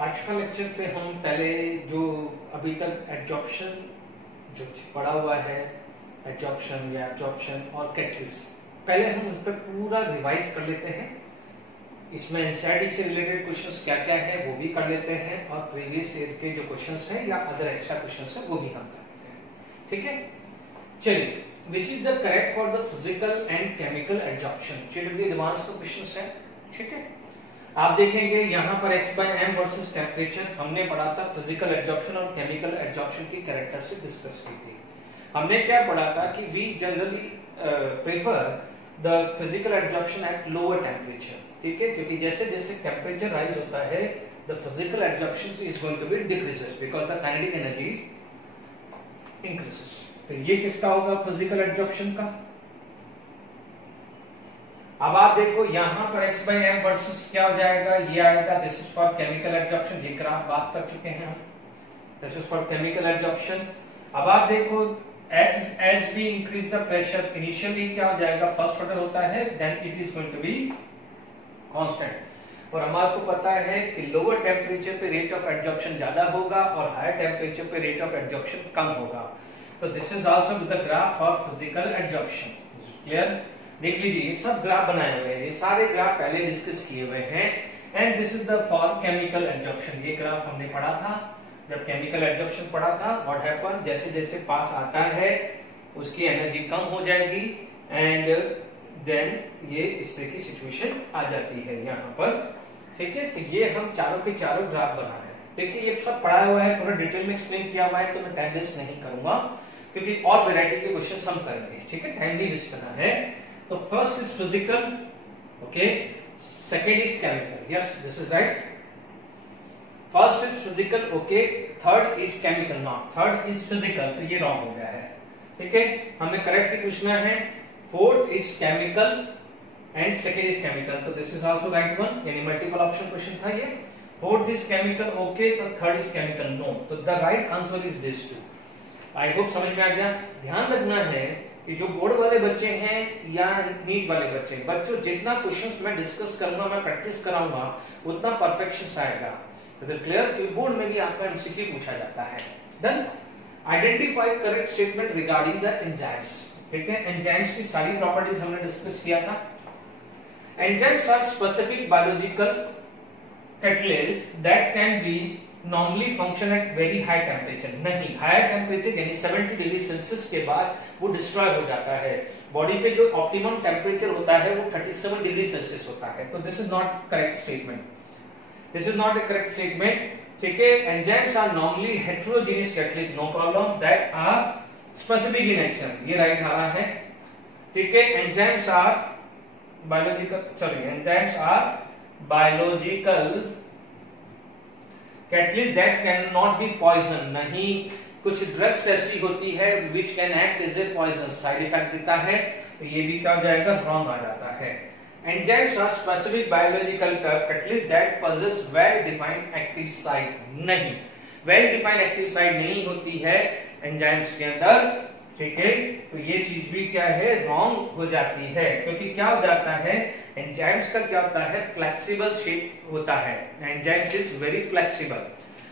आज का लेक्चर पे हम पहले जो अभी तक एडजॉर्प्शन जो पढ़ा हुआ है, एडजॉर्प्शन या एब्जॉर्प्शन और कैटलिस्ट, पहले हम उस पर पूरा रिवाइज कर लेते हैं। इसमें एनसीईआरटी से रिलेटेड क्वेश्चंस क्या क्या है वो भी कर लेते हैं और प्रीवियस ईयर के जो क्वेश्चंस हैं या अदर एक्स्ट्रा क्वेश्चंस हैं वो भी हम कर लेते हैं। ठीक है, चलिए, which is the correct for the physical and chemical adsorption, JW advance का क्वेश्चंस है। ठीक है, आप देखेंगे यहाँ पर x/m वर्सेस टेम्परेचर हमने पढ़ा था, फिजिकल एडजॉर्प्शन और केमिकल एडजॉर्प्शन की कैरेक्टरिस्टिक डिस्कस की थी। हमने क्या पढ़ा था कि we generally prefer the physical adsorption at lower temperature. ठीक है, क्योंकि जैसे जैसे टेम्परेचर राइज होता है the physical adsorption is going to be decreases because the kinetic energy increases. तो ये किसका होगा, फिजिकल एडजॉर्प्शन का। अब आप देखो यहाँ पर x/m वर्सेस क्या हो जाएगा, ये आएगा, this is for chemical adsorption, ये ग्राफ बात कर चुके हैं हम, this is for chemical adsorption. अब आप देखो as we increase the pressure, initially क्या हो जाएगा, फर्स्ट ऑर्डर होता है, then it is going to be constant. और हमारे को पता है कि लोअर टेम्परेचर पे रेट ऑफ एडजॉर्प्शन ज्यादा होगा और हायर टेम्परेचर पे रेट ऑफ एडजॉर्प्शन कम होगा। तो this is also the graph for physical adsorption. Clear, देख लीजिए, ये सब ग्राफ बनाए हुए हैं, ये सारे ग्राफ पहले डिस्कस किए हुए हैं। And this is the for chemical adsorption, ये ग्राफ हमने पढ़ा था जब केमिकल एडजॉर्प्शन पढ़ा था। व्हाट हैपन, जैसे जैसे पास आता है उसकी एनर्जी कम हो जाएगी एंड देन ये इस तरह की सिचुएशन आ जाती है यहाँ पर। ठीक है, तो ये हम चारों के चारों ग्राफ बना रहे हैं। देखिए, ये सब पढ़ा हुआ है, पूरा डिटेल में एक्सप्लेन किया हुआ है, तो मैं टाइम वेस्ट नहीं करूंगा क्योंकि और वैरायटी के क्वेश्चंस हम करेंगे। ठीक है, टाइम नहीं वेस्ट करना है। तो first is physical, okay, second is chemical, yes this is right. First is physical, okay, third is chemical, not third is physical, तो ये रॉन्ग हो गया है। ठीक है, हमें करेक्ट पूछना है, fourth is chemical and second is chemical, तो this is also right one, यानी मल्टीपल ऑप्शन क्वेश्चन था ये। फोर्थ इज केमिकल, ओके, तो थर्ड इज केमिकल, नो, तो the right answer is this two. I hope समझ में आ गया। ध्यान रखना है कि जो बोर्ड वाले बच्चे हैं या नीट वाले बच्चे, बच्चों जितना क्वेश्चंस मैं डिस्कस करूंगा, मैं प्रैक्टिस कराऊंगा, उतना परफेक्शन आएगा। तो क्लियर, कि बोर्ड में भी आपका एमसीक्यू पूछा जाता है। Then identify correct statement regarding the enzymes. ठीक है, एंजाइम्स की सारी प्रॉपर्टीज हमने डिस्कस किया था। Enzymes are specific biological catalyst that can be normally function at very high temperature. नहीं, हायर टेम्परेचर यानी 70 डिग्री सेल्सियस के बाद वो डिस्ट्रॉय हो जाता है। बॉडी पे जो ऑप्टिमम टेम्परेचर होता है वो 37 डिग्री सेल्सियस होता है। तो this is not correct statement, this is not a correct statement. ठीक है, enzymes are normally heterogeneous catalyst, no problem, that are specific in nature, ये राइट आ रहा है। ठीक है, enzymes are biological, sorry, enzymes are biological catalyst that can not be poison. नहीं, कुछ ड्रग्स ऐसी होती है which can act as a poison, side effect देता है, तो ये भी क्या हो जाएगा, रॉन्ग आ जाता है। Enzymes are specific biological catalyst that possess well defined active site. नहीं, वेल डिफाइंड एक्टिव साइट नहीं होती है एंजाइम्स के अंदर। ठीक है, तो ये चीज भी क्या है, रॉन्ग हो जाती है, क्योंकि क्या हो जाता है, एंजाइम्स का क्या होता है, फ्लेक्सिबल शेप होता है। Enzymes is very flexible.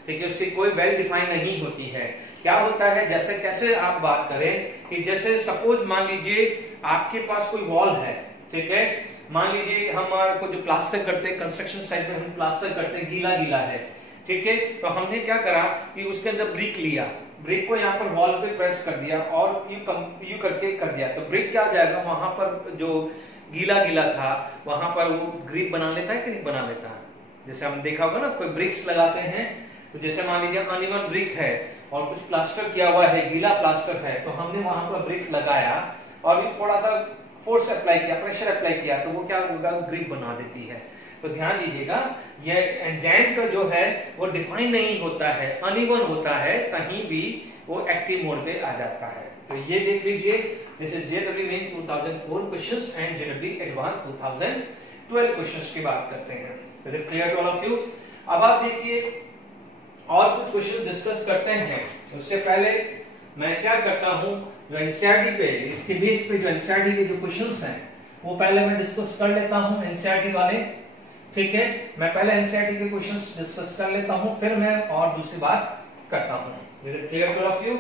ठीक है, उसकी कोई वेल डिफाइन नहीं होती है। क्या होता है, जैसे कैसे आप बात करें कि जैसे सपोज मान लीजिए आपके पास कोई वॉल है। ठीक है, मान लीजिए हमारे को जो प्लास्टर करते हैं, कंस्ट्रक्शन साइट में हम प्लास्टर करते हैं, गीला गीला है। ठीक है, तो हमने क्या करा कि उसके अंदर ब्रिक लिया, ब्रिक को यहाँ पर वॉल पे प्रेस कर दिया और यू करके कर दिया, तो ब्रिक क्या हो जाएगा, वहां पर जो गीला गीला था वहां पर वो ग्रिप बना लेता है कि नहीं बना लेता है। जैसे हम देखा होगा ना, कोई ब्रिक्स लगाते हैं, तो जैसे मान लीजिए अनइवन ब्रिक है और कुछ प्लास्टर किया हुआ है, गीला प्लास्टर है, तो हमने वहां पर ब्रिक लगाया और ये थोड़ा सा फोर्स अप्लाई किया, प्रेशर अप्लाई किया, तो वो क्या होगा, ग्रिप बना देती है। तो ध्यान दीजिएगा, ये एंजाइम का जो है वो डिफाइन नहीं होता है, अनइवन होता है, कहीं भी वो एक्टिव मोड पे आ जाता है। तो ये देख लीजिए, this is JW main 2004 questions and JW advance 2012 questions की बात करते हैं। Is it clear to all of you? अब आप देखिए और कुछ क्वेश्चन डिस्कस करते हैं। उससे पहले मैं क्या करता हूं, जो एनसीईआरटी पे, इसके बेस पे जो एनसीईआरटी के जो क्वेश्चंस हैं वो पहले मैं डिस्कस कर लेता हूं, एनसीईआरटी वाले। ठीक है, मैं पहले एनसीईआरटी के क्वेश्चंस डिस्कस कर लेता हूं, फिर मैं और दूसरी बात करता हूं। Is it clear to all of you?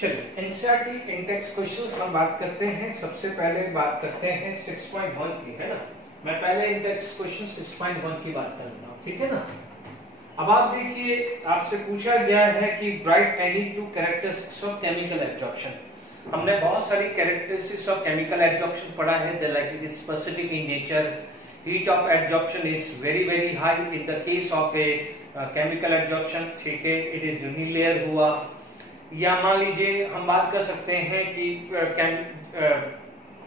चलिए एनसीईआरटी इंडेक्स क्वेश्चंस हम बात करते हैं। सबसे पहले बात करते हैं 6.1 की, है ना। मैं पहले इंडेक्स क्वेश्चन 6.1 की बात कर रहा हूं, ठीक है ना। अब आप देखिए, आपसे पूछा गया है कि right any two characteristics of chemical absorption. हमने बहुत सारी कैरेक्टरिस्टिक्स ऑफ केमिकल एब्जॉर्प्शन पढ़ा है। The like it is specific in nature, heat of absorption is very high in the case of a chemical absorption, ठीक है। It is यूनिलेयर हुआ, या मान लीजिए हम बात कर सकते हैं कि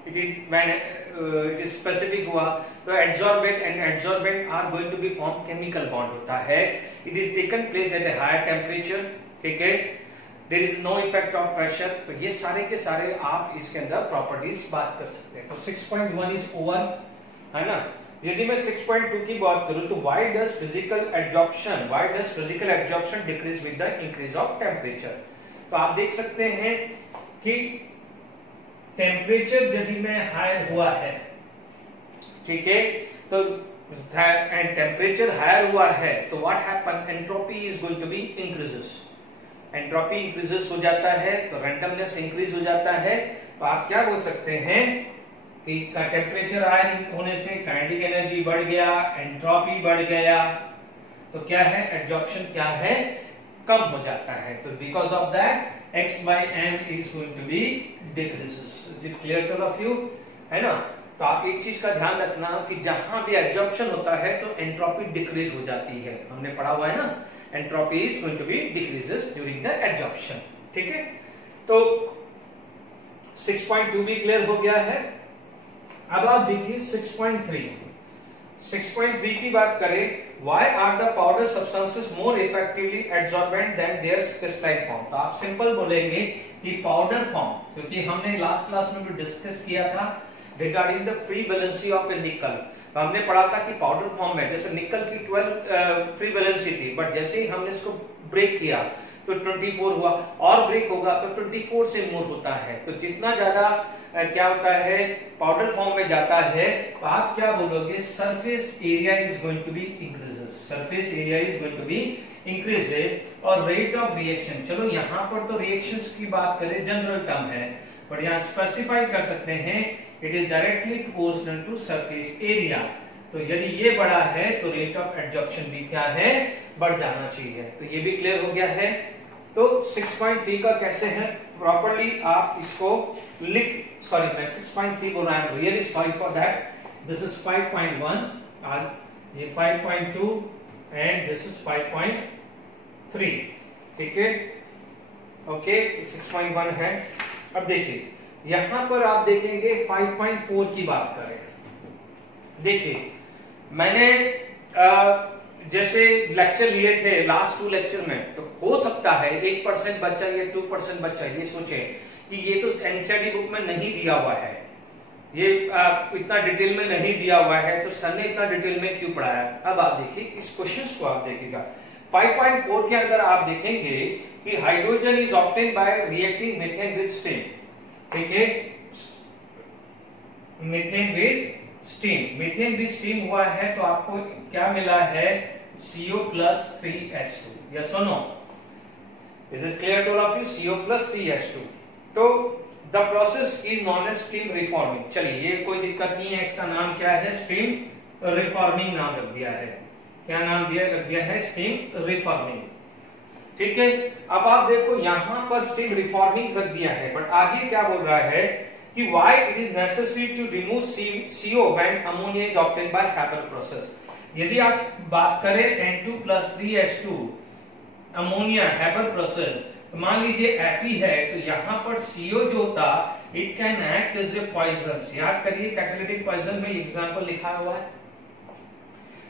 इट इज स्पेसिफिक हुआ तो adsorbent and adsorbent are going to be form chemical bond होता है। It is taken place at a higher temperature, ठीक है। There is no effect of pressure. तो ये सारे के सारे आप इसके अंदर प्रॉपर्टीज बात कर सकते हैं। तो 6.1 इज ओवर, है ना। यदि मैं 6.2 की बात करूं तो why does physical absorption decrease with the increase of temperature. तो आप देख सकते हैं कि टेम्परेचर यदि में हायर हुआ है, ठीक है, तो एंड टेम्परेचर हायर हुआ है तो what happen, entropy is going to be increases. Entropy increases हो जाता है तो रैंडमनेस इंक्रीज हो जाता है। तो आप क्या बोल सकते हैं कि टेम्परेचर हायर होने से काइनेटिक एनर्जी बढ़ गया, एंट्रोपी बढ़ गया, तो क्या है, एब्जॉर्प्शन क्या है, कम हो जाता है। तो because of that x by m is going to be decreases. Is it clear to all of you? है ना। तो आप एक चीज का ध्यान रखना कि जहां भी एब्जॉर्प्शन होता है तो एंट्रोपी डिक्रीज हो जाती है। हमने पढ़ा हुआ है ना, entropy is going to be decreases during the absorption, ठीक है। तो 6.2 भी क्लियर हो गया है। अब आप देखिए 6.3 की बात करें, why are the powder substances more effectively adsorbent than their crystalline form? तो आप सिंपल बोलेंगे कि पाउडर फॉर्म, क्योंकि हमने लास्ट क्लास में भी डिस्कस किया था regarding the free valency of a nickel. तो हमने पढ़ा था कि पाउडर फॉर्म में जैसे निकल की 12 फ्री वैलेंसी थी, बट जैसे ही हमने इसको ब्रेक किया तो 24 हुआ, और ब्रेक होगा तो 24 से मोर होता है। तो जितना ज्यादा क्या होता है पाउडर फॉर्म में जाता है तो आप क्या बोलोगे, surface area is going to be increases, surface area is going to be increases. और रेट ऑफ रिएक्शन, चलो यहाँ पर तो रिएक्शंस की बात करें जनरल टर्म है, बट यहाँ स्पेसिफाई कर सकते हैं it is directly proportional to surface area. तो यदि ये बड़ा है तो रेट ऑफ एब्जॉर्प्शन भी क्या है, बढ़ जाना चाहिए। तो ये भी क्लियर हो गया है। तो 6.3 का कैसे है प्रॉपर्ली आप इसको सॉरी मैं 6.3 बोल रहा हूं, really sorry for that. This is 5.1 और ये 5.2 एंड दिस इज 5.3, ठीक है, ओके। 6.1 है। अब देखिए यहां पर आप देखेंगे 5.4 की बात करें। देखिए मैंने जैसे लेक्चर लिए थे लास्ट 2 लेक्चर में, तो हो सकता है 1% बच्चा या 2% बच्चा ये सोचे कि ये तो एनसीईआरटी बुक में नहीं दिया हुआ है, ये इतना डिटेल में नहीं दिया हुआ है, तो सर ने इतना डिटेल में क्यों पढ़ाया। अब आप देखिए इस क्वेश्चन को आप देखिएगा 5.4 के अंदर आप देखेंगे कि hydrogen is obtain bye reacting methane with steam, ठीक है, methane with steam. Methane with steam हुआ है तो आपको क्या मिला है, CO+3H2, yes or no? Is it clear to all of you? CO+3H2। तो the process is known as steam reforming। चलिए ये कोई दिक्कत नहीं है, इसका नाम क्या है, स्टीम रिफॉर्मिंग नाम रख दिया है। क्या नाम रख दिया है, स्टीम रिफॉर्मिंग, ठीक है। अब आप देखो यहां पर स्टीम रिफॉर्मिंग रख दिया है, बट आगे क्या बोल रहा है कि why it is necessary to remove CO when ammonia is obtained by Haber process। यदि आप बात करें N2+3H2 अमोनिया हैबर प्रोसेस, तो मान लीजिए Fe है तो यहाँ पर CO जो होता it can act as a poison. याद करिए कैटालिटिक पॉइजन में एग्जांपल लिखा हुआ है।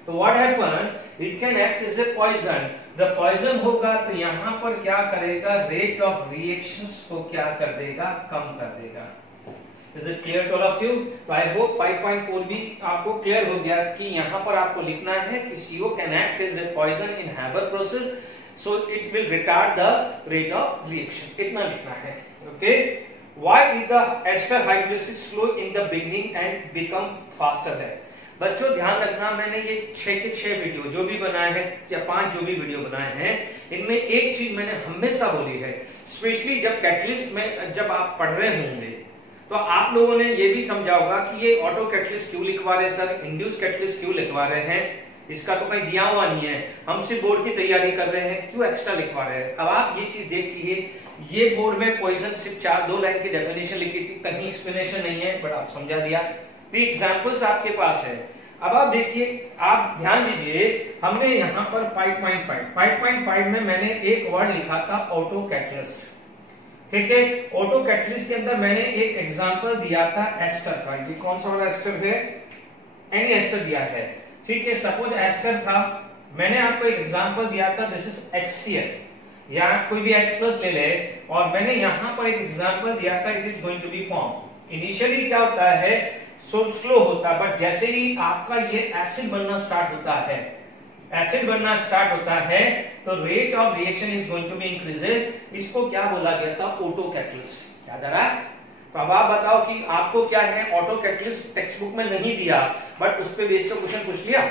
तो what happen, it can act as a poison. The poison होगा तो यहाँ पर क्या करेगा, रेट ऑफ रिएक्शंस को क्या कर देगा, कम कर देगा। Is it clear to all of you? I hope 5.4 भी आपको क्लियर हो गया कि यहाँ पर आपको लिखना है कि CO can act as a poison in Haber process, so it will retard the rate of reaction। इतना लिखना है, okay. Why is the ester hydrolysis slow in the beginning and become faster then. बच्चों ध्यान रखना, मैंने ये 6 के 6 video जो भी बनाए हैं या 5 जो भी वीडियो बनाए हैं, इनमें एक चीज मैंने हमेशा बोली है, स्पेशली जब कैटलिस्ट में जब आप पढ़ रहे होंगे तो आप लोगों ने ये भी समझा होगा कि ये ऑटो कैटलिस्ट क्यों लिखवा रहे सर, इंड्यूस कैटलिस्ट क्यों लिखवा रहे हैं, इसका तो कहीं दिया हुआ नहीं है, हम सिर्फ बोर्ड की तैयारी कर रहे हैं, क्यों एक्स्ट्रा लिखवा रहे हैं। अब आप ये चीज देख लीजिए, ये बोर्ड में पॉइजन सिर्फ 4-2 लाइन की डेफिनेशन लिखी थी, कहीं एक्सप्लेनेशन नहीं है, बट आप समझा दिया, तो एग्जाम्पल्स आपके पास है। अब आप देखिए, आप ध्यान दीजिए, हमने यहाँ पर 5.5 में मैंने एक वर्ड लिखा था ऑटो कैटलिस्ट, ठीक है। ऑटो कैटलिस्ट के अंदर मैंने एक एग्जांपल दिया था एस्टर था, ये कौन सा वाला एस्टर है, एनी एस्टर दिया है, ठीक है। सपोज एस्टर था, मैंने आपको एक एग्जांपल दिया था, दिस इज HCl, या कोई भी H प्लस ले ले, और मैंने यहाँ पर एक एग्जांपल दिया था, it is going to be form. Initially क्या होता है, स्लो होता है, बट जैसे ही आपका ये एसिड बनना स्टार्ट होता है, एसिड बनना स्टार्ट होता है, तो rate of reaction is going to be increases. इसको क्या बोला गया था, ऑटो कैटलिस्ट, याद आ रहा है। तो अब आप बताओ कि आपको क्या है, ऑटो कैटलिस्ट टेक्स्ट बुक में नहीं दिया, बट उस पे बेस्ड क्वेश्चन पूछ लिया,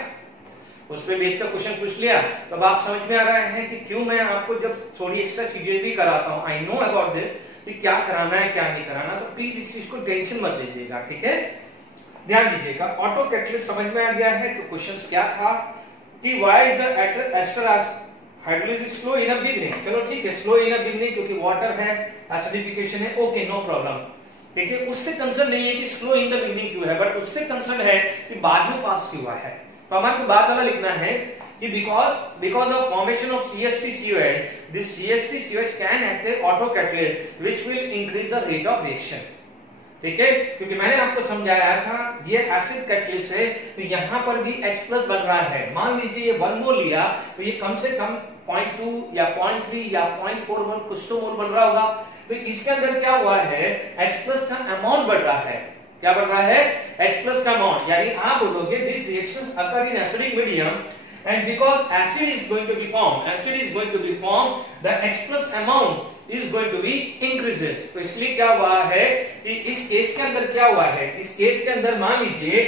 उस पे बेस्ड क्वेश्चन पूछ लिया, तो अब आप समझ में आ रहा है कि क्यों मैं आपको जब थोड़ी एक्स्ट्रा चीजें भी कराता हूं, आई नो अबाउट दिस, कि क्या कराना है क्या नहीं कराना, तो प्लीज इस चीज को टेंशन मत लीजिएगा, ठीक है। ध्यान दीजिएगा, ऑटो कैटलिस्ट समझ में आ गया है, तो क्वेश्चन क्या था कि why the ester hydrolysis slow in a beginning, चलो ठीक है, स्लो इन अ बिगिनिंग क्योंकि वाटर है, एसिडिफिकेशन है, ओके नो प्रॉब्लम, देखिए उससे कंसर्न नहीं है कि स्लो इन द बिगिनिंग क्यों है, बट उससे कंसर्न है कि बाद में फास्ट क्यों हुआ है। तो हमारे को बाद वाला लिखना है कि because of formation of CH3COH, this CH3COH can act as auto catalyst which will increase the rate of reaction, ठीक है। क्योंकि मैंने आपको समझाया था ये एसिड कैटलिस्ट है, तो यहां पर भी H प्लस बन रहा है, मान लीजिए ये 1 मोल लिया, तो ये कम से कम 0.2 या 0.3 या 0.4 मोल कुछ तो मोल बन रहा होगा, तो इसके अंदर क्या हुआ है, H प्लस का अमाउंट बढ़ रहा है, क्या बढ़ रहा है, H प्लस का अमाउंट, यानी आप बोलोगे this reactions occur in acidic medium and because acid is going to be formed, the H plus amount is going to be increases। तो इसलिए क्या हुआ है कि इस केस के अंदर क्या हुआ है, इस केस के अंदर मान लीजिए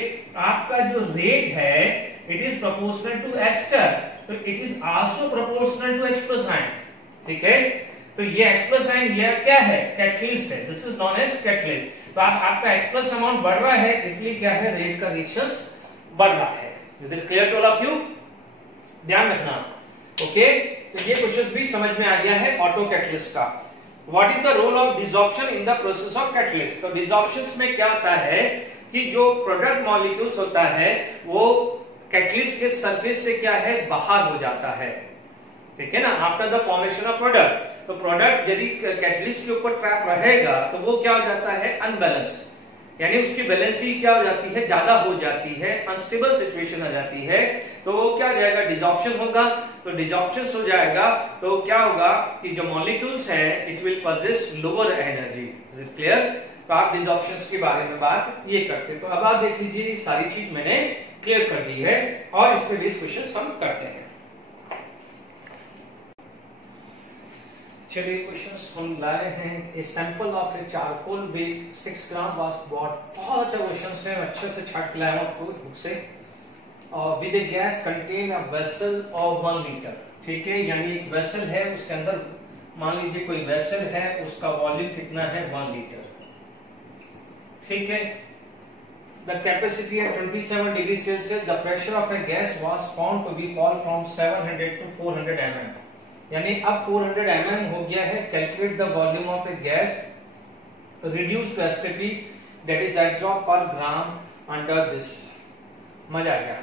आपका जो रेट है it is proportional to ester, तो it is also proportional to H plus ion, ठीक है। तो ये H प्लस आयन ये क्या है, कैटलिस्ट है, this is known as catalyst. तो आपका H प्लस अमाउंट बढ़ रहा है, इसलिए क्या है, रेट का रिएक्शंस बढ़ रहा है। Is it clear to all of you, ध्यान रखना, ओके। तो ये क्वेश्चन भी समझ में आ गया है ऑटो कैटलिस्ट का। What is the role of desorption in the process of catalyst. तो डिसॉर्प्शन में क्या होता है कि जो प्रोडक्ट मॉलिक्यूल्स होता है वो कैटलिस्ट के सरफेस से क्या है, बाहर हो जाता है, ठीक है ना, after the formation of product. तो प्रोडक्ट यदि कैटलिस्ट के ऊपर ट्रैप रहेगा तो वो क्या हो जाता है, अनबैलेंस, यानी उसकी बैलेंसी क्या हो जाती है, ज्यादा हो जाती है, अनस्टेबल सिचुएशन आ जाती है, तो वो क्या हो जाएगा, डिसॉर्प्शन होगा। तो डिसॉर्प्शन हो जाएगा तो क्या होगा कि जो मॉलिक्यूल्स हैं it will possess lower energy. Is it clear. तो आप डिसॉर्प्शन के बारे में बात ये करते, तो अब आप देख लीजिए सारी चीज मैंने क्लियर कर दी है और इस पे बेस्ड क्वेश्चंस हम करते हैं। चलिए क्वेश्चंस हम लाए हैं। A sample of a charcoal with 6 gram was bought. बहुत अच्छा क्वेश्चन है, अच्छे से छाट के लाया आपको बुक से। और with A gas contain a vessel of 1 litre, ठीक है, यानी एक वेसल है उसके अंदर मान लीजिए कोई वेसल है, उसका वॉल्यूम कितना है, 1 लीटर, ठीक है। The capacity at 27 degree Celsius, the pressure of a gas was found to be fall from 700 to 400 mm, यानी अब 400 mm हो गया है। Calculate the volume of a gas reduce to STP that is absorb per gram under this. मजा आ गया।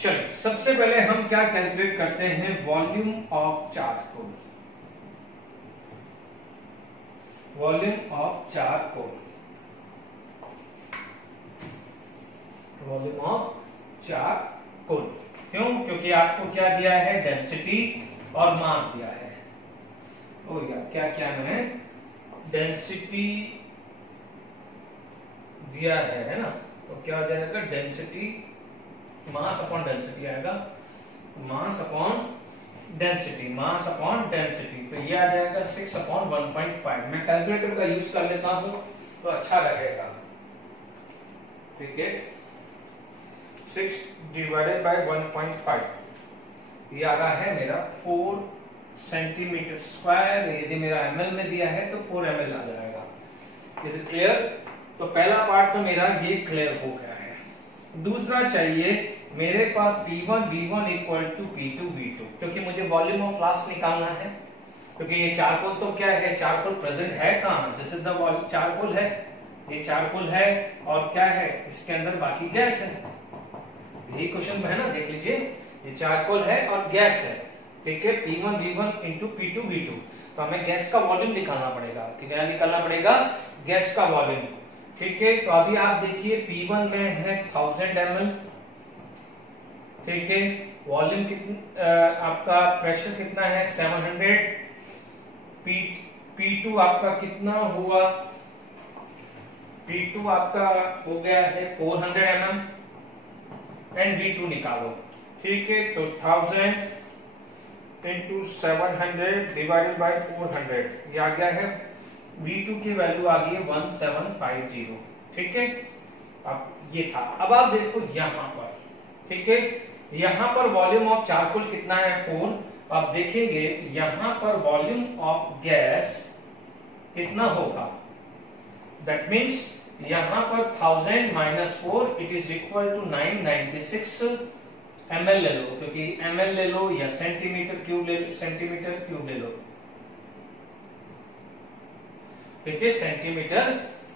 चलिए सबसे पहले हम क्या कैलकुलेट करते हैं, volume of charcoal, volume of charcoal, volume of charcoal. क्यों? क्योंकि आपको क्या दिया है, डेंसिटी और मास दिया है। ओ यार क्या क्या मैंने डेंसिटी दिया है ना, तो क्या हो जाएगा, डेंसिटी मास अपॉन डेंसिटी आएगा, mass upon density, mass upon density, तो ये आ जाएगा 6 अपॉन 1.5। मैं कैलकुलेटर का यूज कर लेता हूं तो अच्छा रहेगा। ठीक है, 6 डिवाइडेड बाय 1.5, ये आ रहा है मेरा 4 सेंटीमीटर स्क्वायर। यदि मेरा ml में दिया है तो 4 ml आ जाएगा। Is it clear? तो पहला पार्ट तो मेरा ये क्लियर हो गया है। दूसरा चाहिए मेरे पास P1 V1 equal to P2 V2, क्योंकि मुझे वॉल्यूम ऑफ फ्लास्क निकालना है। क्योंकि ये चारकोल तो क्या है, चारकोल प्रेजेंट है कहाँ, दिस इज द चारकोल है, ये चारकोल है और क्या है, इसके अंदर बाकी गैस है। यही क्वेश्चन में है ना, देख लीजिए, ये चारकोल है और गैस है। ठीक है, P1 V1 into P2 V2, तो हमें गैस का वॉल्यूम निकालना पड़ेगा। क्या निकालना पड़ेगा? गैस का वॉल्यूम। ठीक है, तो अभी आप देखिए P1 में है 1000 ml। ठीक है, वॉल्यूम कितना, आपका प्रेशर कितना है 700। P2 आपका कितना हुआ, P2 आपका हो गया है 400 mm एंड V2 निकालो। ठीक है, तो 1000 इंटू 700 डिवाइडेड बाय 400, ये आ गया है V2 की वैल्यू आ गई है 1750। ठीक है, अब ये था। अब आप देखो यहां पर, ठीक है, यहां पर वॉल्यूम ऑफ चारकोल कितना है 4। आप देखेंगे यहां पर वॉल्यूम ऑफ गैस कितना होगा, दैट मींस यहां पर 1000 minus 4 it is equal to 996 ml ले लो, क्योंकि ml ले लो या सेंटीमीटर क्यूब ले लो, सेंटीमीटर क्यूब ले लो। ठीक है, सेंटीमीटर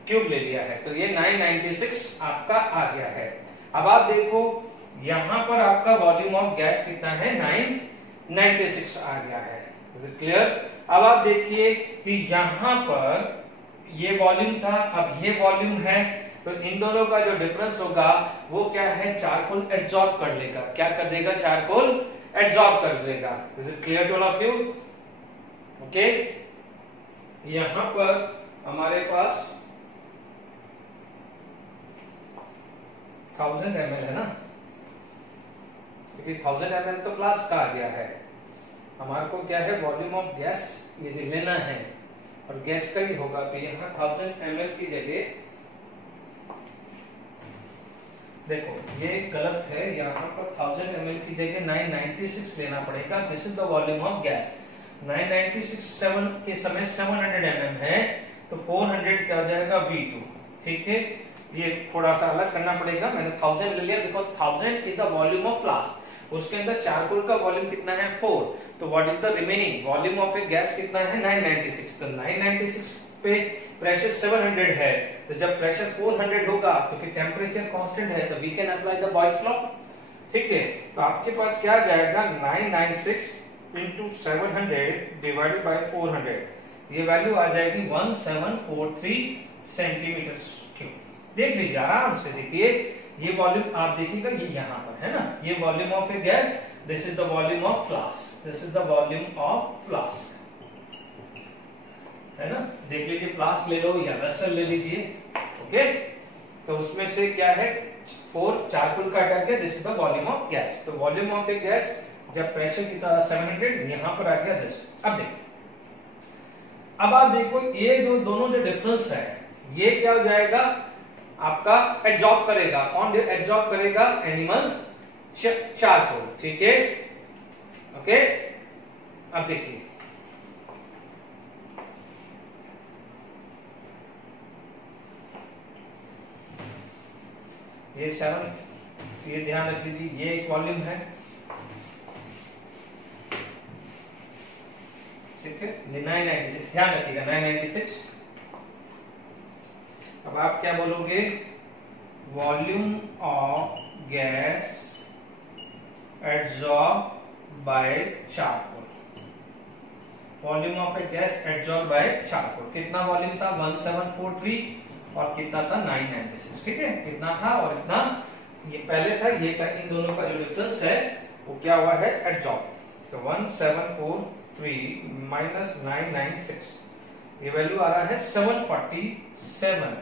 क्यूब ले लिया है, तो ये 996 आपका आ गया है। अब आप देखो यहां पर आपका वॉल्यूम ऑफ गैस कितना है 996 आ गया है। Is it clear? अब आप देखिए कि यहां पर ये वॉल्यूम था, अब ये वॉल्यूम है, तो इन दोनों का जो डिफरेंस होगा वो क्या है, चारकोल एब्जॉर्ब कर लेगा। क्या कर देगा? चारकोल एब्जॉर्ब कर लेगा। Is it clear to all of you? Okay, यहां पर हमारे पास 1000 ml है ना, क्योंकि 1000 ml तो फ्लास्क का आ गया है। हमारे को क्या है, वॉल्यूम ऑफ गैस यदि लेना है और गैस का ही होगा, तो यहाँ 1000 ml की जगह, देखो ये गलत है, यहाँ पर 1000 ml की जगह 996 लेना पड़ेगा। This is the volume of gas. 996 के समय 700 mm है, तो 400 क्या हो जाएगा V2। ठीक है, ये थोड़ा सा अलग करना पड़ेगा। मैंने 1000 ले लिया because 1000 is the volume of flask. उसके अंदर चारकोल का वॉल्यूम कितना है 4, तो what is the remaining volume of a gas कितना है 996। तो 996 पे प्रेशर 700 है, तो जब प्रेशर 400 होगा, क्योंकि टेम्परेचर कांस्टेंट है, तो we can apply the Boyle's law. ठीक है, तो आपके पास क्या आ जाएगा 996 इंटू 700 डिवाइडेड बाय 400, ये वैल्यू आ जाएगी 1743 सेंटीमीटर क्यूब। देख लीजिए आराम से, देखिए ये वॉल्यूम आप देखिएगा, ये यहाँ पर है ना, ये volume of a gas, this is the volume of flask, this is the volume of flask, है ना। देख लीजिए, फ्लास्क ले लो या वेसल ले लीजिए। ओके, तो उसमें से क्या है 4 चारकोल का अटैक है, this is the volume of gas. तो वॉल्यूम ऑफ ए गैस जब प्रेशर कितना 700, यहां पर आ गया दिस। अब देखिए, अब आप देखो ये जो दोनों जो डिफरेंस है, ये क्या हो जाएगा आपका, एब्जॉर्ब करेगा। कौन एब्जॉर्ब करेगा? Animal charcoal. ठीक है, ओके। अब देखिए, ये 7, ये ध्यान रख लीजिए, ये एक वॉल्यूम है। ठीक है, ये 996, ध्यान रखिएगा 996। अब आप क्या बोलोगे? Volume of gas absorb by charcoal. Volume of a gas absorb by charcoal कितना वॉल्यूम था 1743 और कितना था 996। ठीक है, कितना था और इतना ये पहले था, ये का इन दोनों का जो डिफरेंस है वो क्या हुआ है एब्जॉर्ब। तो 1743 माइनस 996, ये वैल्यू आ रहा है 747।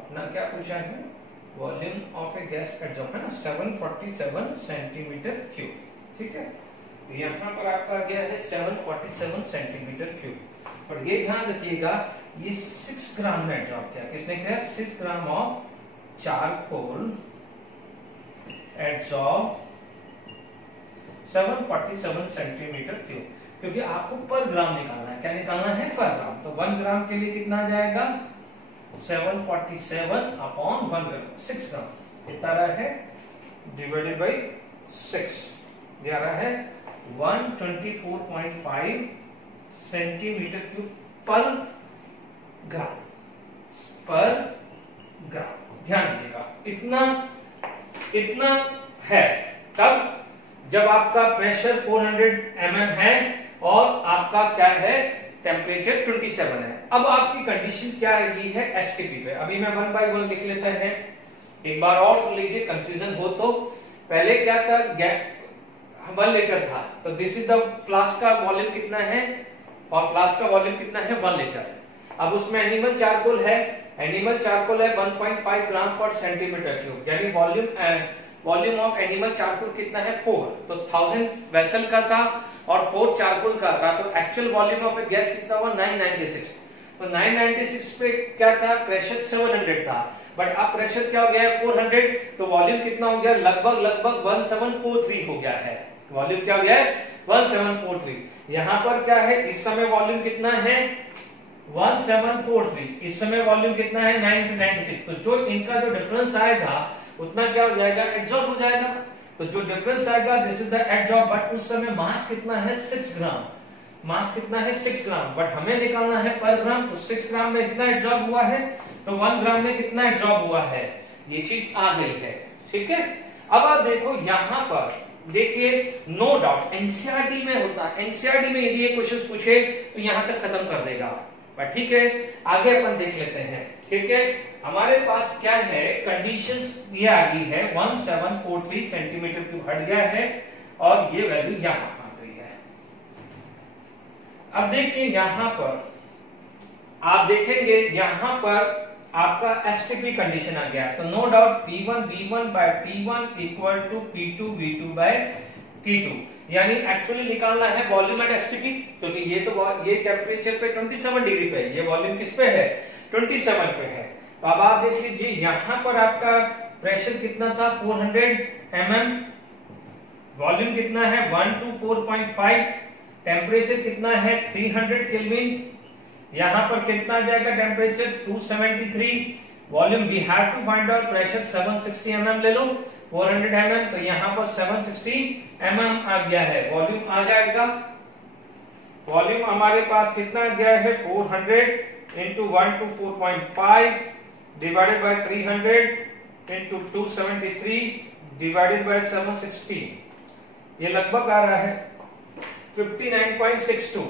अपना क्या पूछा है? Volume of a gas absorb, है ना, 747 सेंटीमीटर क्यूब। ठीक है, यहाँ पर आपका गया है 747 सेंटीमीटर क्यूब। और ये ध्यान रखिएगा ये 6 ग्राम ने एब्जॉर्ब किया। किसने किया? 6 gram of charcoal absorb 747 centimetre cube. क्योंकि आपको पर ग्राम निकालना है। क्या निकालना है? पर ग्राम। तो 1 ग्राम के लिए कितना आ जाएगा? 747 अपॉन 1 ग्राम, 6 ग्राम। कितना रहा है? डिवाइडेड बाई 6, ये आ रहा है 124.5 सेंटीमीटर क्यूब पर ग्राम। पर ग्राम ध्यान दीजिएगा, इतना है। तब जब आपका प्रेशर 400 mm है और आपका क्या है? टेम्परेचर 27 है। अब आपकी कंडीशन क्या आएगी है एसटीपी पे। अभी मैं 1 बाय 1 लिख लेता है, एक बार और सुन लीजिए, कंफ्यूजन हो तो। पहले क्या था? 1 लीटर था, तो दिस इज द फ्लास्क का वॉल्यूम कितना है? और फ्लास्क का वॉल्यूम कितना है? 1 लीटर। अब उसमें एनिमल चारकोल है, 1.5 ग्राम पर सेंटीमीटर क्यूब, यानी वॉल्यूम ऑफ एनिमल चारकोल कितना है? 4। तो 1000 वेसल का था और 4 चारकोल का था, तो actual volume of a gas कितना हुआ? 996। तो 996 पे क्या था? प्रेशर 700 था, बट अब प्रेशर क्या हो गया है? 400। तो वॉल्यूम कितना हो गया? लगभग 1743 हो गया है। वॉल्यूम क्या हो गया है? 1743। यहां पर क्या है? इस समय वॉल्यूम कितना है? 1743। इस समय वॉल्यूम कितना है? 996। तो जो इनका जो डिफरेंस आएगा उतना क्या हो जाएगा? एब्जॉर्ब हो जाएगा। तो जो डिफरेंस आएगा this is the absorb. But उस समय मास कितना है? 6 ग्राम। मास कितना है? 6 ग्राम। बट हमें निकालना है पर ग्राम। तो 6 ग्राम में कितना एब्जॉर्ब हुआ है? तो 1 ग्राम में कितना एब्जॉर्ब हुआ है? ये चीज आ गई है। ठीक है। अब आप देखो यहां पर देखिए, नो डाउट एनसीईआरटी में होता है, एनसीईआरटी में यदि ये क्वेश्चन पूछे तो यहां तक खत्म कर देगा। पर ठीक है, आगे अपन देख लेते हैं। ठीक है, हमारे पास क्या है? कंडीशंस ये आ गई है 1743 सेंटीमीटर क्यूब हट गया है और ये वैल्यू यहां आ गई है। अब देखिए यहां पर आप देखेंगे, यहां पर आपका एसटीपी कंडीशन आ गया। तो no doubt P1 V1 by T1 equal to P2 V2 by T2, यानी एक्चुअली निकालना है वॉल्यूम एट एसटीपी, क्योंकि ये टेम्परेचर पे 27 डिग्री पे है, ये वॉल्यूम किस पे है? 27 पे है। तो अब आप देख लीजिए यहां पर आपका प्रेशर कितना था? 400 mm, वॉल्यूम कितना है? 124.5, टेम्परेचर कितना है? 300 केल्विन। यहां पर कितना जाएगा? Temperature 273, volume we have to find out, pressure 760 mm ले लो, 400 mm, तो यहां पर 760 mm आ गया है। वॉल्यूम आ जाएगा, वॉल्यूम हमारे पास कितना गया है? 400 into 124.5 divided by 300 into 273 divided by 760, ये लगभग आ रहा है 59.62।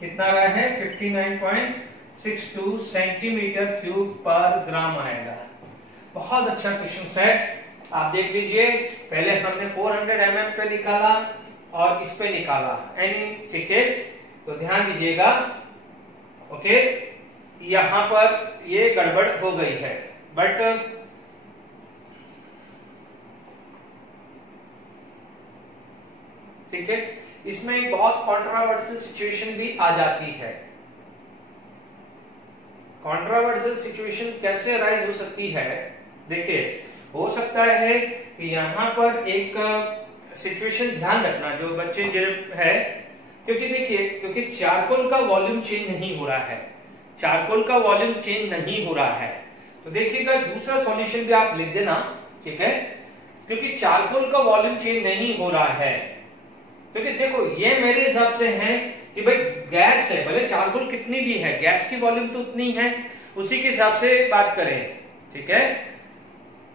कितना रहा है? 59.62 सेंटीमीटर क्यूब पर ग्राम आएगा। बहुत अच्छा क्वेश्चन है, आप देख लीजिए। पहले हमने 400 mm पे निकाला और इस पे निकाला एनी। ठीक है, तो ध्यान दीजिएगा। ओके, यहां पर ये गड़बड़ हो गई है, बट ठीक है, इसमें एक बहुत कंट्रोवर्शियल सिचुएशन भी आ जाती है। कंट्रोवर्शियल सिचुएशन कैसे अराइज हो सकती है? देखिए, हो सकता है कि यहां पर एक सिचुएशन ध्यान रखना जो बच्चे जो है, क्योंकि देखिए, क्योंकि चारकोल का वॉल्यूम चेंज नहीं हो रहा है, चारकोल का वॉल्यूम चेंज नहीं हो रहा है। तो देखिएगा दूसरा सॉल्यूशन भी आप लिख देना। ठीक है, क्योंकि चारकोल का वॉल्यूम चेंज नहीं हो रहा है, क्योंकि देखो ये मेरे हिसाब से है कि भाई गैस है, भले चारकोल कितनी भी है, गैस की वॉल्यूम तो उतनी है, उसी के हिसाब से बात करें। ठीक है,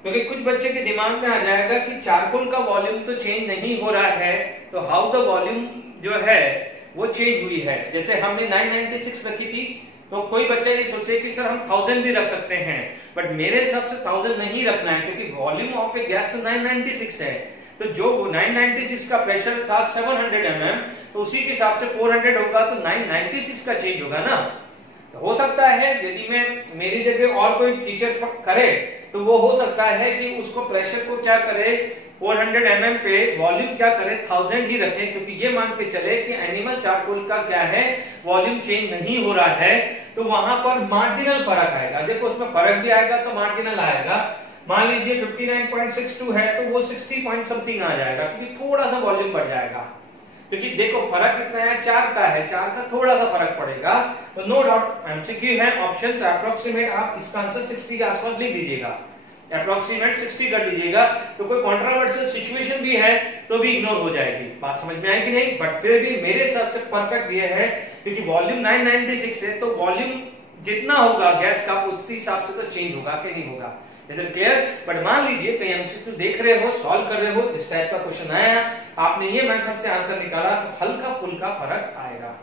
क्योंकि कुछ बच्चे के दिमाग में आ जाएगा कि चारकोल का वॉल्यूम तो चेंज नहीं हो रहा है, तो हाउ द वॉल्यूम जो है वो चेंज हुई है। जैसे हमने 996 रखी थी, तो कोई बच्चा ये सोचे कि सर हम 1000 भी रख सकते हैं, बट मेरे हिसाब से 1000 नहीं रखना है, क्योंकि वॉल्यूम ऑफ ए गैस तो 996 है। तो जो 996 का प्रेशर था 700 mm, तो उसी के हिसाब से 400 होगा, तो 996 का चेंज होगा ना। तो हो सकता है यदि मैं मेरी जगह और कोई टीचर करे, तो वो हो सकता है कि उसको प्रेशर को क्या करे 400 mm पे वॉल्यूम क्या करें 1000 ही रखें, क्योंकि ये मान के चले कि एनिमल चारकोल का क्या है वॉल्यूम चेंज नहीं हो रहा है, तो वहां पर मार्जिनल फर्क आएगा। देखो उसमें फर्क भी आएगा तो मार्जिनल आएगा। मान लीजिए 59.62 है तो वो 60 पॉइंट समथिंग आ जाएगा, क्योंकि थोड़ा सा वॉल्यूम बढ़ जाएगा। क्योंकि देखो फर्क कितना है 4 का है, 4 का थोड़ा सा फर्क पड़ेगा। तो नो डाउट एमसीक्यू है ऑप्शन, तो अप्रोक्सीमेट आप इसका आंसर 60 के आसपास लिख दीजिएगा, अप्रोक्सीमेट 60 कर दीजिएगा। तो कोई कंट्रोवर्शियल सिचुएशन भी है तो भी इग्नोर हो जाएगी। बात समझ में आई कि नहीं? बट फिर भी मेरे हिसाब से परफेक्ट ये है, क्योंकि वॉल्यूम 996 है तो वॉल्यूम जितना होगा गैस का उसी हिसाब से तो चेंज होगा कि नहीं होगा। Is it clear? बट मान लीजिए कहीं एमसीक्यू देख रहे हो, सॉल्व कर रहे हो, इस टाइप का क्वेश्चन आया, आपने ये मेथड से आंसर निकाला तो हल्का फुल्का फर्क आएगा।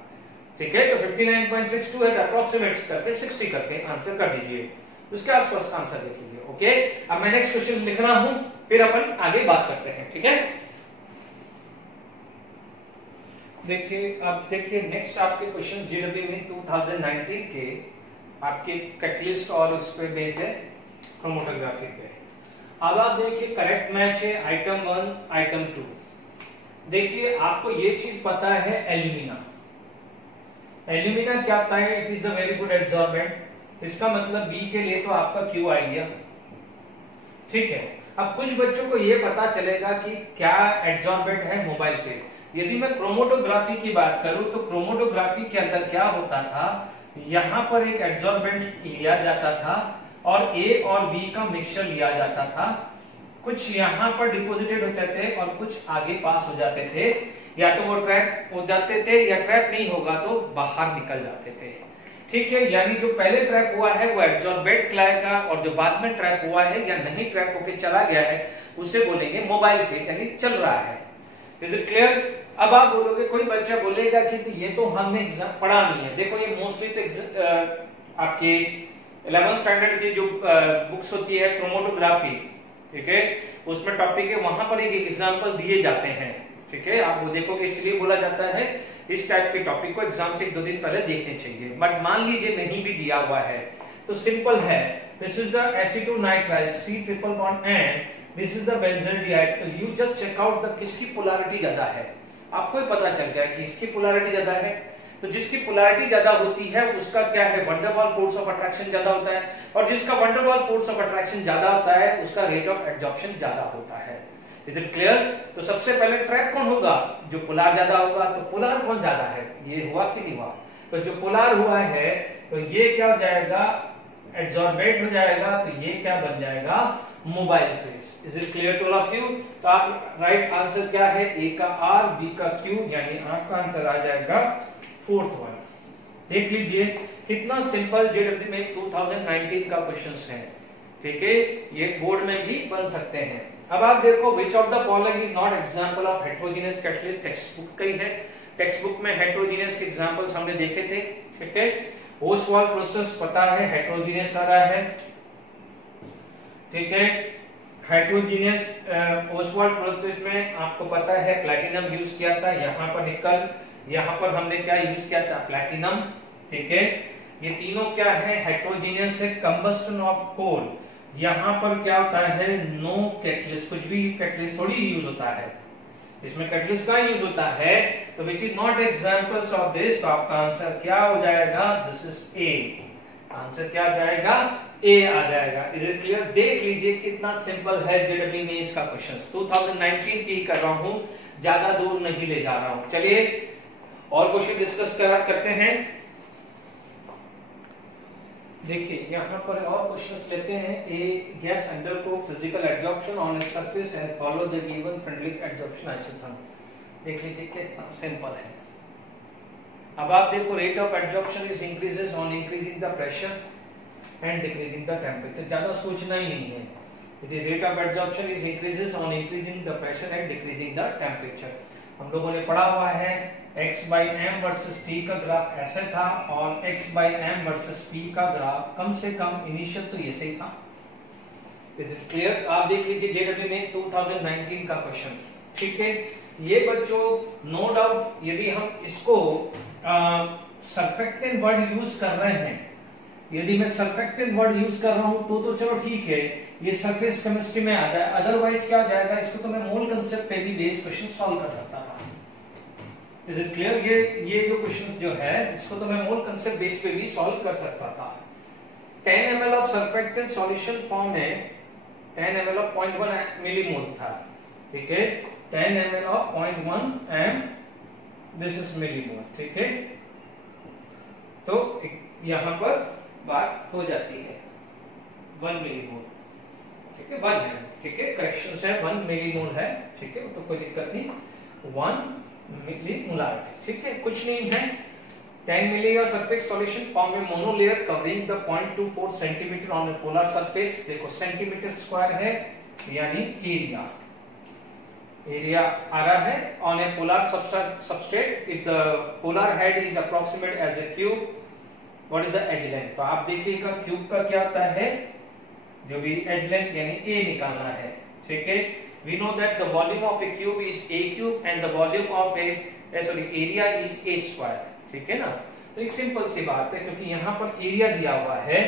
ठीक है, तो 59.62 है तो अप्रोक्सीमेट करके 60 करके आंसर कर दीजिए, उसके आसपास का आंसर देख लीजिए। ओके, अब मैं नेक्स्ट क्वेश्चन लिख रहा हूं, फिर अपन आगे बात करते हैं। ठीक है, देखिए अब देखिए नेक्स्ट आपके क्वेश्चन जीडब्ल्यू में 2019 के आपके कैटलिस्ट और उस पे बेस्ड है क्रोमेटोग्राफी पे। अब आप देखिए करेक्ट मैच है आइटम 1 आइटम 2। देखिए आपको ये चीज पता है एल्यूमिना, एल्यूमिना क्या होता है? It is a very good absorbent. इसका मतलब बी के लिए तो आपका क्यू आ गया। ठीक है, अब कुछ बच्चों को ये पता चलेगा कि क्या एब्जॉर्बेंट है मोबाइल फेज। यदि मैं क्रोमेटोग्राफी की बात करूं तो क्रोमेटोग्राफी के अंदर क्या होता था, यहां पर एक एब्जॉर्बेंट लिया जाता था और ए और बी का मिक्सचर लिया जाता था। कुछ यहां पर डिपॉजिटेड होते थे और कुछ आगे पास हो जाते थे, या तो वो ट्रैप हो जाते थे या ट्रैप नहीं होगा तो बाहर निकल जाते थे। ठीक है, यानी जो पहले ट्रैप हुआ है वो एब्जॉर्बेंट कहलाएगा और जो बाद में ट्रैप हुआ है या नहीं ट्रैप होके चला गया है उसे बोलेंगे मोबाइल फेज, यानी चल रहा है। Is it clear? अब आप बोलोगे, कोई बच्चा बोलेगा कि ये तो हमने एग्जाम पढ़ा नहीं है। देखो ये मोस्टली तो आपके 11th स्टैंडर्ड की जो बुक्स होती है क्रोमेटोग्राफी, ठीक है, उसमें टॉपिक है, वहां पर एक एग्जांपल दिए जाते हैं। ठीक है, आप वो देखोगे, इसलिए बोला जाता है इस टाइप के टॉपिक को एग्जाम से 1-2 दिन पहले देखने चाहिए। बट मान लीजिए नहीं भी दिया हुआ है तो सिंपल है, this is the acetonitrile C triple bond and this is the benzaldehyde. तो you just check out the किसकी पोलैरिटी ज्यादा है, आपको ही पता चल गया कि इसकी पोलैरिटी ज्यादा है। तो जिसकी पोलैरिटी ज्यादा होती है उसका क्या है, wonder wall force of attraction ज्यादा होता है, और जिसका wonder wall force of attraction ज्यादा होता है उसका रेट ऑफ एब्जॉर्प्शन ज्यादा होता है। Is it clear? तो सबसे पहले ट्रैप कौन होगा, जो पोलार ज्यादा होगा। तो पोलार कौन ज्यादा है, ये हुआ कि नहीं हुआ? तो जो पोलार हुआ है तो ये क्या हो जाएगा, एब्जॉर्बेट हो जाएगा, तो ये क्या बन जाएगा, mobile phase. Is it clear to all of you? तो आप राइट आंसर क्या है, ए का आर बी का क्यू, यानी आपका आंसर आ जाएगा 4th वन। देख लीजिए कितना सिंपल जेडब्ल्यू में 2019 का क्वेश्चन है। ठीक है, ये बोर्ड में भी बन सकते हैं। अब आप देखो, which of the following is not example of heterogeneous catalyst. Text book का ही है, टेक्स्ट बुक में हेटेरोजेनियस के एग्जांपल्स हमने देखे थे। ठीक है, ओस्वाल्ड प्रोसेस पता है, हेटेरोजेनियस आ रहा है। ठीक है, हेटेरोजेनियस ओस्वाल्ड प्रोसेस में आपको पता है प्लैटिनम यूज किया था, यहाँ पर निकल, यहाँ पर हमने क्या यूज किया था, प्लैटिनम। ठीक है, ये तीनों क्या है, हेटेरोजेनियस है। कंबस्टन ऑफ कोल, यहाँ पर क्या होता है, नो कैटलिस्ट, कुछ भी कैटलिस्ट थोड़ी यूज होता है, इसमें कैटलिस्ट का यूज होता है। तो which is not examples of this, तो आपका आंसर क्या हो जाएगा, दिस इज ए। आंसर क्या आ जाएगा, ए आ जाएगा। Is it clear? देख लीजिए कितना सिंपल है जेडब्ल्यू में इसका क्वेश्चन। 2019 की कर रहा हूं, ज्यादा दूर नहीं ले जा रहा हूं। चलिए और क्वेश्चन डिस्कस करते हैं। देखिए यहाँ पर और क्वेश्चंस लेते हैं। A gas undergo physical absorption on its surface and follow the given Freundlich absorption isotherm. देख लीजिए कितना सिंपल है। अब आप देखो, rate of absorption is increases on increasing the pressure and decreasing the temperature. ज्यादा सोचना ही नहीं है, it is rate of absorption is increases on increasing the pressure and decreasing the temperature. हम लोगों ने पढ़ा हुआ है x/m वर्सेस t का ग्राफ ऐसे था और x/m वर्सेस p का ग्राफ कम से कम इनिशियल तो ऐसे ही था। Is it clear? आप देख लीजिए जेडब्ल्यू ने 2019 का क्वेश्चन। ठीक है, ये बच्चों नो डाउट यदि हम इसको सरफेक्टेंट वर्ड यूज कर रहे हैं यदि मैं सरफेक्टेंट वर्ड यूज कर रहा हूं तो चलो ठीक है, ये सरफेस केमिस्ट्री में आ जाए, अदरवाइज क्या हो जाएगा, इसको तो मैं मोल कंसेप्ट पे भी बेस्ड क्वेश्चन सॉल्व कर सकता था। Is it clear? ये जो क्वेश्चन जो है इसको तो मैं मोल कंसेप्ट बेस पे भी सॉल्व कर सकता था। 10 ml of surfactant solution form में 10 ml ऑफ 0.1 मिलीमोल था, ठीक है, 10 ml of 0.1 m, this is millimole, ठीक है। तो यहां पर बात हो जाती है 1 मिलीमोल, ठीक है, 1 है, ठीक है, करेक्शन है 1 मिलीमोल है, ठीक है, तो कोई दिक्कत नहीं, 1 मिलीमोलर, ठीक है, कुछ नहीं है। 10 मिली का सरफेस सॉल्यूशन फॉर्म में monolayer covering the 0.24 centimetre on a polar surface, देखो सेंटीमीटर स्क्वायर है यानी एरिया, एरिया आ रहा है on a polar substrate if the polar head is approximate as a cube, what is the edge length, तो आप देखिएगा क्यूब का क्या होता है, जो भी एज लेंथ यानी ए निकालना है, ठीक है। We know that the volume of a cube is a cube and the volume of a area is a square, ठीक है ना। तो एक सिंपल सी बात है, क्योंकि यहाँ पर एरिया दिया हुआ है,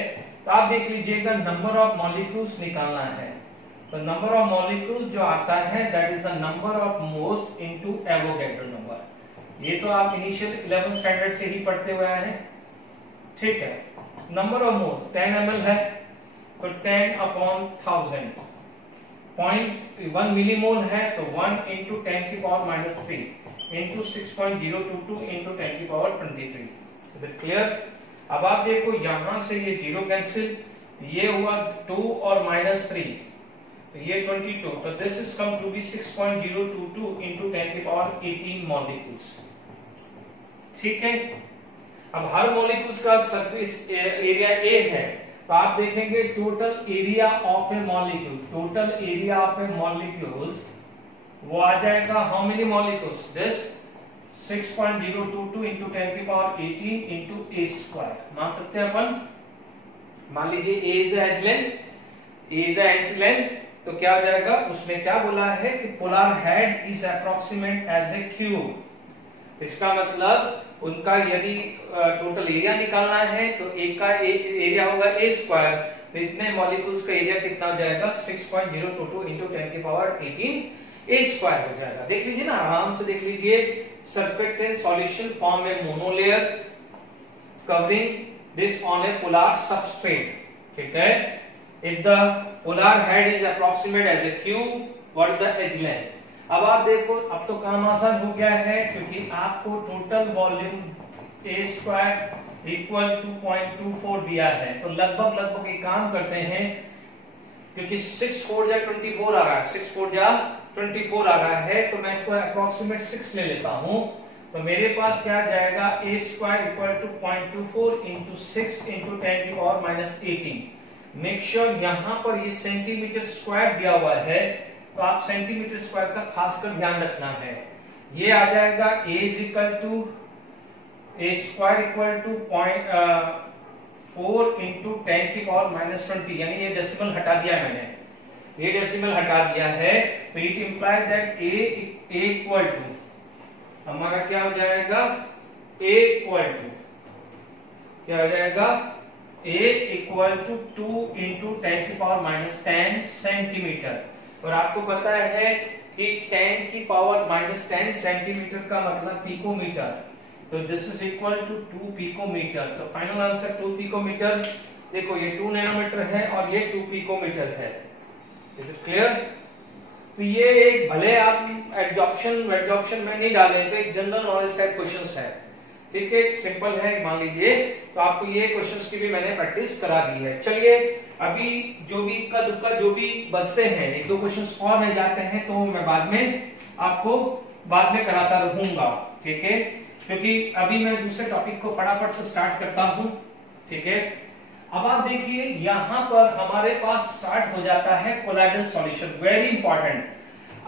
तो आप देख लीजिएगा नंबर ऑफ मॉलिक्यूल्स निकालना है, तो नंबर ऑफ मॉलिक्यूल्स जो आता है that is the number of moles into Avogadro number, ये तो आप इनिशियल 11th स्टैंडर्ड से ही पढ़ते हुए आए हैं, ठीक है। नंबर ऑफ मोल्स 10 ml है तो 10 अपॉन 1000, 0.1 मिलीमोल है तो 1 इंटू 10 की पावर -3 इंटू 6.022 इंटू 10 की पावर 23, इज इट क्लियर? अब आप देखो यहां से ये जीरो कैंसिल, ये हुआ 2 और -3 तो ये 22, तो this is come to be 6.022 into 10 की पावर 18 मॉलिक्यूल्स, ठीक है। अब हर मॉलिक्यूल्स का सरफेस एरिया ए है, तो आप देखेंगे total area of a molecule, total area of a molecules वो आ जाएगा how many molecules, this 6.022 into 10 की पावर 18 इंटू ए स्क्वायर, मान सकते हैं अपन। मान लीजिए a is edge length, a is edge length, तो क्या हो जाएगा, उसमें क्या बोला है कि polar head is approximate as a cube, इसका मतलब उनका यदि टोटल एरिया निकालना है तो एक का एरिया होगा ए स्क्वायर, तो इतने मॉलिक्यूल्स का एरिया कितना हो जाएगा 6.022 इंटू 10 की पावर 18 ए स्क्वायर हो जाएगा। देख लीजिए ना, आराम से देख लीजिए, सरफेक्टेंट सॉल्यूशन फॉर्म में monolayer covering this on a polar substrate, ठीक है। If the polar head is approximate as a cube, what is the edge length. अब आप देखो, अब तो काम आसान हो गया है, क्योंकि आपको total volume a square equal to 0.24 दिया है, तो लगभग एक काम करते हैं, क्योंकि 6 4 जा 24 आ रहा है, 6 4 जा 24 आ रहा है, तो मैं इसको अप्रोक्सीमेट 6 ले लेता हूं, तो मेरे पास क्या आ जाएगा, a square equal to 0.24 into 6 into 10 की पावर -18। मेक श्योर यहां पर ये सेंटीमीटर स्क्वायर दिया हुआ है, तो आप सेंटीमीटर स्क्वायर का खासकर ध्यान रखना है। ये आ जाएगा a is equal to a square equal to 0.4 into 10 की पावर -20, यानी ये डेसिमल हटा दिया मैंने, ये डेसिमल हटा दिया है, तो it implies that a equal to हमारा क्या हो जाएगा, a इक्वल टू क्या हो जाएगा, a इक्वल टू 2 इंटू 10 की पावर -10 सेंटीमीटर, और आपको पता है कि 10 की पावर -10 सेंटीमीटर का मतलब पिकोमीटर, तो this is equal to 2 picometre, तो फाइनल आंसर 2 पिकोमीटर। देखो ये 2 नैनोमीटर है और ये 2 पिकोमीटर है, इज इट क्लियर? तो ये एक, भले आप एडजॉर्प्शन में नहीं डाले, तो एक जनरल नॉलेज टाइप क्वेश्चंस है, ठीक है, सिंपल है, मान लीजिए, तो आपको ये क्वेश्चंस की भी मैंने प्रैक्टिस करा दी है। चलिए अभी जो भी इक्का दुक्का जो भी बचते हैं, 1-2 क्वेश्चंस और रह जाते हैं, तो मैं बाद में आपको कराता रहूंगा, ठीक है, क्योंकि अभी मैं दूसरे टॉपिक को फटाफट से स्टार्ट करता हूं, ठीक है। अब आप देखिए यहां पर हमारे पास स्टार्ट हो जाता है कोलाइडल सॉल्यूशन, वेरी इंपॉर्टेंट।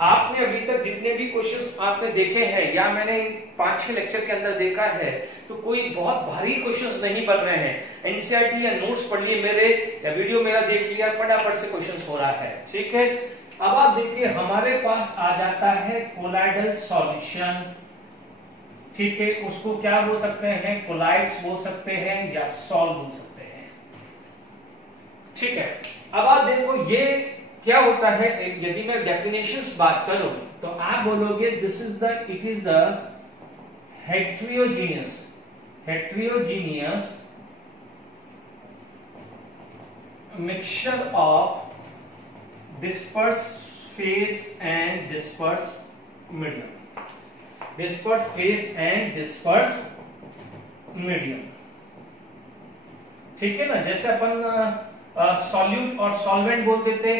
आपने अभी तक जितने भी क्वेश्चंस आपने देखे हैं या मैंने 5-6 लेक्चर के अंदर देखा है, तो कोई बहुत भारी क्वेश्चंस नहीं बन रहे हैं। एनसीईआरटी या नोट्स पढ़ लिए मेरे, या वीडियो मेरा देख लिया, फटाफट से क्वेश्चंस हो रहा है, ठीक है। अब आप देखिए हमारे पास आ जाता है कोलाइडल सॉल्यूशन, ठीक है, उसको क्या बोल सकते हैं, कोलाइड्स बोल सकते हैं या सॉल्व बोल सकते हैं, ठीक है, अब आप देखो ये क्या होता है। यदि मैं डेफिनेशंस बात करूं तो आप बोलोगे this is the it is the heterogeneous mixture of disperse phase and disperse medium, disperse phase and disperse medium. ठीक है ना, जैसे अपन सॉल्यूट और सॉल्वेंट बोलते थे,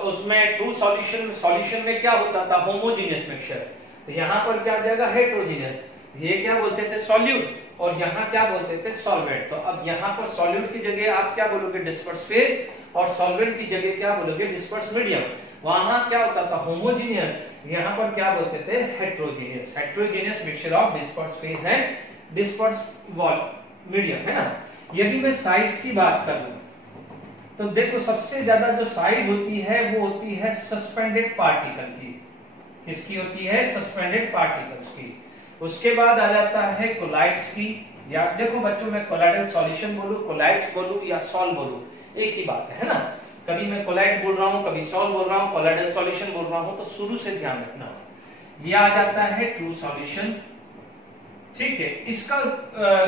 उसमें ट्रू सॉल्यूशन में क्या होता था, होमोजीनियस मिक्सचर। तो यहाँ पर क्या आ जाएगा, हेट्रोजीनियस। ये क्या बोलते थे, सॉल्यूट, और यहाँ क्या बोलते थे, सॉल्वेंट। तो अब यहाँ पर सॉल्यूट की जगह आप क्या बोलोगे, डिस्पर्स फेज, और सॉल्वेंट की जगह क्या बोलोगे, डिस्पर्स मीडियम। वहां क्या होता था, होमोजीनियस, यहाँ पर क्या बोलते थे, heterogeneous. Heterogeneous mixture of disperse phase and disperse medium, है ना। यदि मैं साइज की बात करूं तो देखो सबसे ज्यादा जो साइज होती है वो होती है सस्पेंडेड पार्टिकल की। किसकी होती है, सस्पेंडेड पार्टिकल्स की। उसके बाद आ जाता है कोलाइड्स की, या देखो बच्चों मैं कोलाइडल सॉल्यूशन बोलूं, कोलाइड्स बोलूं या सॉल्व बोलूं, एक ही बात है ना। कभी मैं कोलाइड बोल रहा हूं, कभी सॉल्व बोल रहा हूं, कोलाइडल सॉल्यूशन बोल रहा हूं, तो शुरू से ध्यान रखना। ये आ जाता है ट्रू सॉल्यूशन। ठीक है, इसका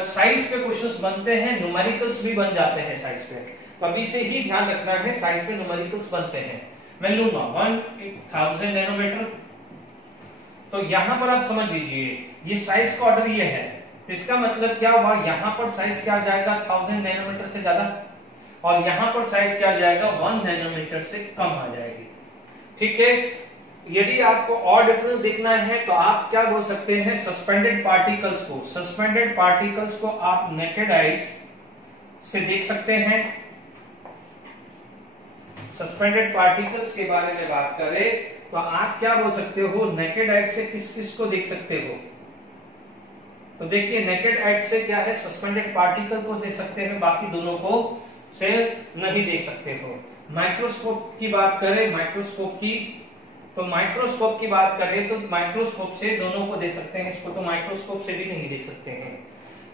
साइज पे क्वेश्चंस बनते हैं, न्यूमेरिकल्स भी बन जाते हैं साइज पे। अभी से ही ध्यान रखना है, साइज पे न्यूमेरिकल्स बनते हैं। मैं लूंगा 1000 नैनोमीटर, तो यहां पर आप समझ लीजिए ये साइज का ऑर्डर ये है। इसका मतलब क्या हुआ, यहां पर साइज क्या आ जाएगा, 1000 नैनोमीटर से ज्यादा, और यहां पर साइज क्या आ जाएगा, 1 नैनोमीटर से कम आ जाएगी। ठीक है, यदि आपको और डिफरेंस देखना है तो आप क्या बोल सकते हैं, सस्पेंडेड पार्टिकल्स को आप नेकेड आईज से देख सकते हैं। सस्पेंडेड पार्टिकल्स के बारे में बात करें तो आप क्या बोल सकते हो, नेकेड आइज से किस किस को देख सकते हो। तो देखिए नेकेड आइज से क्या है, सस्पेंडेड पार्टिकल को देख सकते हैं, बाकी दोनों को से नहीं देख सकते हो। माइक्रोस्कोप की बात करें, माइक्रोस्कोप की बात करें तो माइक्रोस्कोप से दोनों को देख सकते हैं, इसको तो माइक्रोस्कोप से भी नहीं देख सकते हैं।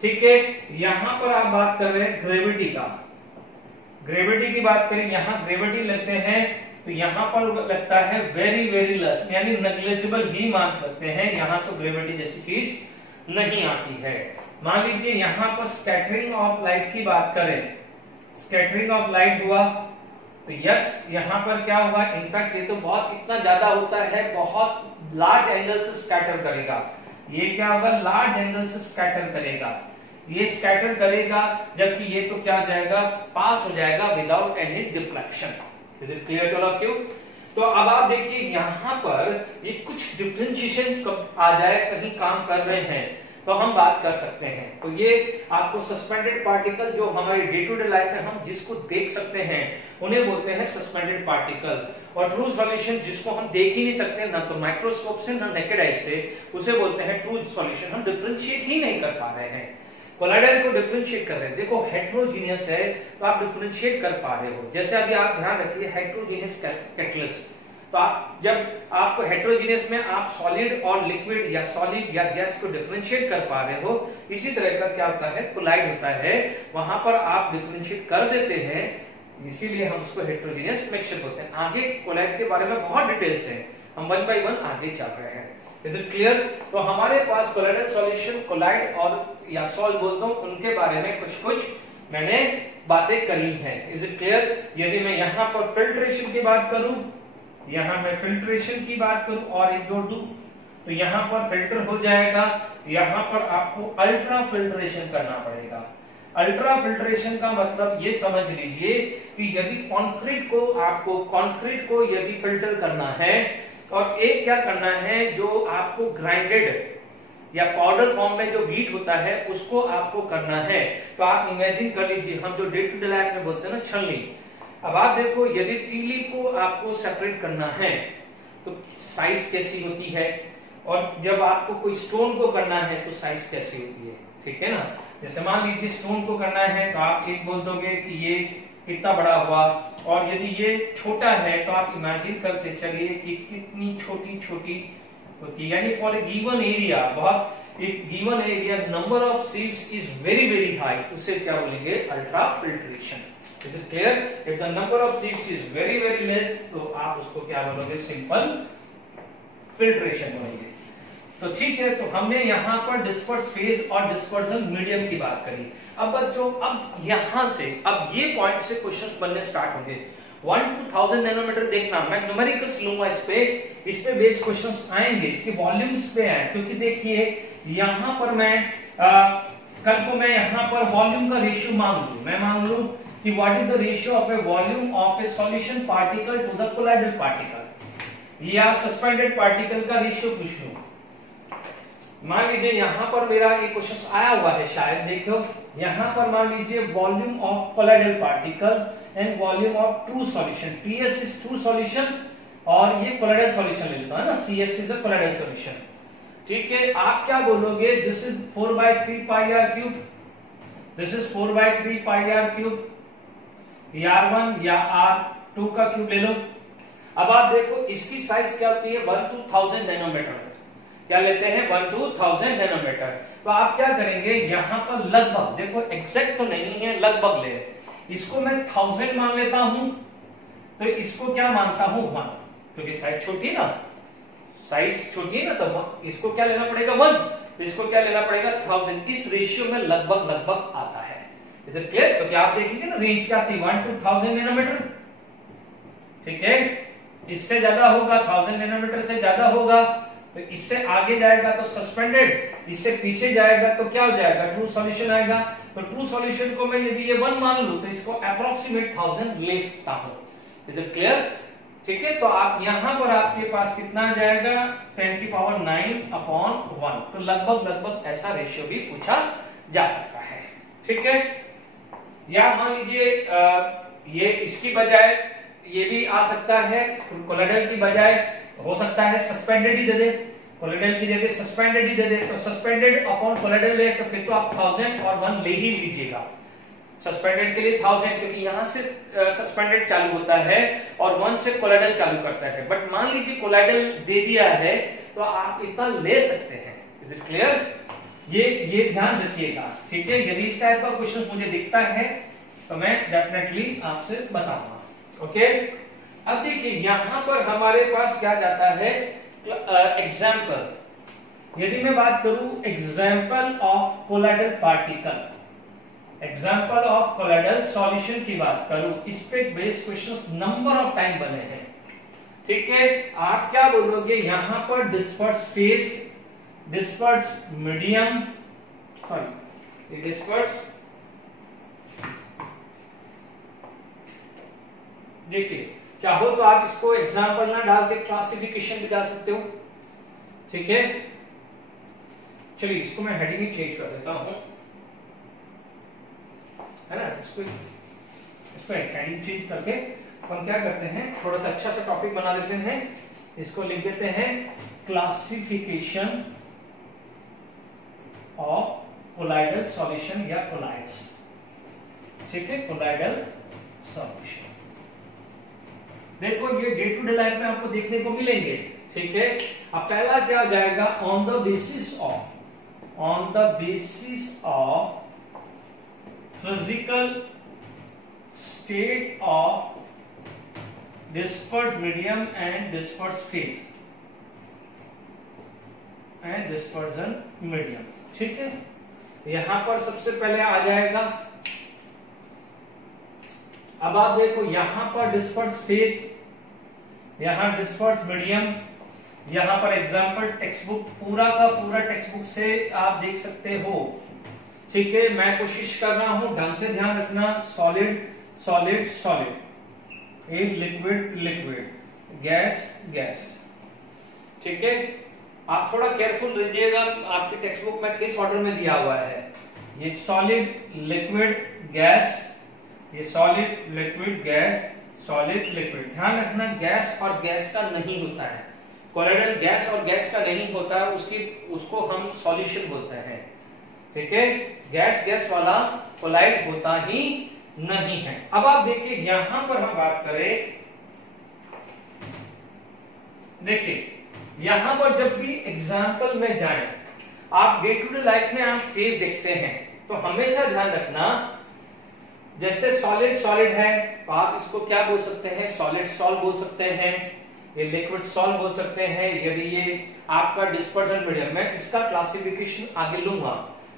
ठीक है, यहां पर आप बात कर रहे हैं ग्रेविटी की बात करें, यहां ग्रेविटी लेते हैं तो यहां पर लगता है वेरी वेरी लेस, यानी नेग्लिजिबल ही मान सकते हैं। यहां तो ग्रेविटी जैसी चीज नहीं आती है। मान लीजिए यहां पर स्कैटरिंग ऑफ लाइट की बात करें, स्कैटरिंग ऑफ लाइट हुआ तो यस, यहां पर क्या होगा, इनफैक्ट ये तो बहुत इतना ज्यादा होता है, बहुत लार्ज एंगल से स्कैटर करेगा। ये क्या होगा, लार्ज एंगल से स्कैटर करेगा, ये स्कैटर करेगा, जबकि ये तो क्या जाएगा, पास हो जाएगा without any deflection. Is it clear to all of you. तो अब आप देखिए यहां पर ये कुछ डिफरेंशिएशन कब आ जाए, कहीं काम कर रहे हैं तो हम बात कर सकते हैं। तो ये आपको सस्पेंडेड पार्टिकल जो हमारी डे टू डे लाइफ में हम जिसको देख सकते हैं उन्हें बोलते हैं सस्पेंडेड पार्टिकल, और ट्रू सॉल्यूशन जिसको हम देख ही नहीं सकते, ना तो माइक्रोस्कोप से ना नेकेड आई से, उसे बोलते हैं ट्रू सॉल्यूशन। हम डिफरेंशिएट ही नहीं कर पा रहे हैं, कोलाइडल को डिफरेंशिएट कर रहे हैं। देखो हेट्रोजीनियस है तो आप डिफरेंशिएट कर पा रहे हो। जैसे अभी आप ध्यान रखिए हेट्रोजीनियस कैटलिस्ट, तो आप जब आप हेट्रोजीनियस में आप सॉलिड और लिक्विड या सॉलिड या गैस को डिफरेंशिएट कर पा रहे हो, इसी तरह का क्या होता है, कोलाइड होता है, वहां पर आप डिफरेंशिएट कर देते हैं, इसीलिए हम उसको हेट्रोजीनियस मिक्सचर बोलते हैं। आगे कोलाइड के बारे में बहुत डिटेल्स है, हम 1 बाय 1 आगे चल रहे हैं। Is it clear. तो हमारे पास कोलाइडल सॉल्यूशन, कोलाइड और या सॉल्व बोलता हूं, उनके बारे में कुछ मैंने बातें करी हैं। Is it clear. यदि मैं यहां पर फिल्ट्रेशन की बात करूं, यहां मैं फिल्ट्रेशन की बात करूं और इग्नोर दूं तो यहां पर फिल्टर हो जाएगा, यहां पर आपको अल्ट्रा फिल्ट्रेशन करना पड़ेगा। अल्ट्रा फिल्ट्रेशन का मतलब ये समझ लीजिए कि यदि कंक्रीट को यदि फिल्टर करना है, और एक क्या करना है, जो आपको ग्राइंडेड या पाउडर फॉर्म में जो व्हीट होता है उसको आपको करना है। तो आप इमेजिन कर लीजिए, हम जो डे टू डे लाइफ में बोलते हैं ना छलनी। अब आप देखो यदि पीली को आपको सेपरेट करना है तो साइज कैसी होती है, और जब आपको कोई स्टोन को करना है तो साइज कैसी होती है, ठीक है ना। जैसे मान लीजिए स्टोन को करना है तो आप एक बोल दोगे कि ये कितना बड़ा हुआ, और यदि ये छोटा है तो आप इमेजिन करते चलिए कि कितनी छोटी छोटी होती है। यानी फॉर ए गिवन एरिया, बहुत एक given area number of sieves is very very high, उसे क्या बोलेंगे, ultra filtration. Is it clear? If the number of seats is very very less, तो आप उसको क्या बोलोगे? सिंपल फिल्ट्रेशन बोलेंगे। तो ठीक है, तो हमने यहाँ पर डिस्पर्स फेज और डिस्पर्जन मीडियम की बात करी। अब बच्चों, अब यहां से, अब ये पॉइंट से क्वेश्चंस बनने स्टार्ट होंगे। 1 to 1000 नैनोमीटर देखना, मैं न्यूमेरिकल्स लूंगा इस पे बेस्ड क्वेश्चंस आएंगे, इसके वॉल्यूम्स पे है। क्योंकि देखिए यहां पर मैं कल को मैं यहां पर वॉल्यूम का रेशियो मांग लूं, मैं मांग लूं कि what is the ratio of a volume of a solution particle to the colloidal particle, या सस्पेंडेड पार्टिकल का रेशियो पूछ लूं। मान लीजिए यहां पर मेरा एक क्वेश्चन आया हुआ है शायद, देखो यहां पर मान लीजिए volume of colloidal particle and volume of true solution, TS is true solution और ये कोलाइडल सॉल्यूशन ले लेता है ना, CS is a colloidal solution. ठीक है, आप क्या बोलोगे? This is 4/3 pi R cube, this is 4/3 pi R cube, R1 या R2 का क्यूब ले लो। अब आप देखो इसकी साइज क्या होती है? 1 to 1000 नैनोमीटर। क्या लेते हैं? 1 to 1000 नैनोमीटर। तो आप क्या करेंगे? यहां पर लगभग, देखो एग्जैक्ट तो नहीं है, लगभग ले, इसको मैं 1000 मान लेता हूं, तो इसको क्या मानता हूं? 1, क्योंकि साइज छोटी है ना, साइज छोटी है ना, तो इसको क्या लेना पड़ेगा? 1, तो इसको क्या लेना पड़ेगा? 1000। इस रेशियो में लगभग लगभग आता है। Is it clear? क्योंकि आप देखेंगे ना रेंज क्या आती है? 1 to 1000 नैनोमीटर। ठीक है, इससे ज्यादा होगा, 1000 नैनोमीटर से ज्यादा होगा, तो इससे आगे जाएगा तो सस्पेंडेड, इससे पीछे जाएगा तो क्या हो जाएगा? ट्रू सॉल्यूशन आएगा। तो ट्रू सॉल्यूशन को मैं यदि ये 1 मान लूं, तो इसको अप्रोक्सीमेट 1000 ले सकता हूं। Is it clear? ठीक है, तो आप यहां पर आपके पास कितना जाएगा? 10⁹ तो लगभग लगभग ऐसा रेशियो भी पूछा जा सकता है। ठीक है, या मान लीजिए ये इसकी बजाय ये भी आ सकता है, कोलाइडल की बजाय हो सकता है सस्पेंडेड ही दे दे, कोलाइडल की जगह सस्पेंडेड ही दे दे, तो सस्पेंडेड अपॉन कोलाइडल ले, तो फिर तो आप 1000 और 1 ले ही लीजिएगा। सस्पेंडेड के लिए 1000, क्योंकि यहां से सस्पेंडेड चालू होता है और 1 से कोलाइडल चालू करता है। बट मान लीजिए कोलाइडल दे दिया है, तो आप इतना ले सकते हैं। Is it clear? ये ध्यान रखिएगा। ठीक है, यदि इस टाइप का क्वेश्चन मुझे दिखता है तो मैं डेफिनेटली आपसे बताऊंगा। ओके, अब देखिए यहां पर हमारे पास क्या जाता है? एग्जाम्पल। यदि मैं बात करूं example of colloidal particle, example of colloidal solution की बात करूं, इस पे based questions number of time बने हैं। ठीक है, आप क्या बोलोगे? यहां पर disperse phase, disperse medium, sorry disperse, देखिए चाहो तो आप इसको एग्जाम्पल ना डाल के क्लासिफिकेशन भी डाल सकते हो। ठीक है, चलिए इसको मैं हेडिंग ही चेंज कर देता हूं, है ना, इसको हेडिंग चेंज करके हम क्या करते हैं, थोड़ा सा अच्छा सा टॉपिक बना देते हैं। इसको लिख देते हैं क्लासिफिकेशन ऑफ कोलाइडल सॉल्यूशन या कोलाइड्स। ठीक है, कोलाइडल सॉल्यूशन। देखो ये डे टू डे लाइफ में आपको देखने को मिलेंगे। ठीक है, अब पहला क्या हो जाएगा? On the basis of physical state of disperse medium and disperse phase and dispersion medium. ठीक है, यहां पर सबसे पहले आ जाएगा, अब आप देखो यहां पर डिस्पर्स फेज, यहां डिस्पर्स मीडियम, यहां पर एग्जांपल टेक्स्ट बुक पूरा का पूरा टेक्स्ट बुक से आप देख सकते हो। ठीक है, मैं कोशिश कर रहा हूं, ढंग से ध्यान रखना। सॉलिड सॉलिड सॉलिड, एक लिक्विड लिक्विड, गैस गैस। ठीक है, आप थोड़ा केयरफुल रहिएगा, आपके टेक्स्ट बुक में किस ऑर्डर में दिया हुआ है। ये सॉलिड लिक्विड गैस, ये solid liquid gas, solid liquid. ध्यान रखना गैस और गैस का नहीं होता है, कोलाइडल गैस और गैस का नहीं होता है, उसको हम सॉल्यूशन बोलते हैं। ठीक है, गैस गैस वाला कोलाइड होता ही नहीं है। अब आप देखिए यहां पर हम बात करें, देखिए यहां पर जब भी एग्जाम्पल में जाएं, आप डे टू डे लाइफ में आप फेज देखते हैं, तो हमेशा ध्यान रखना जैसे सॉलिड सॉलिड है तो आप इसको क्या बोल सकते हैं, सॉलिड सॉल्ट बोल सकते हैं, ये लिक्विड सॉल्ट बोल सकते हैं। यदि ये आपका डिस्पर्सन मीडियम, मैं इसका क्लासिफिकेशन आगे लूंगा,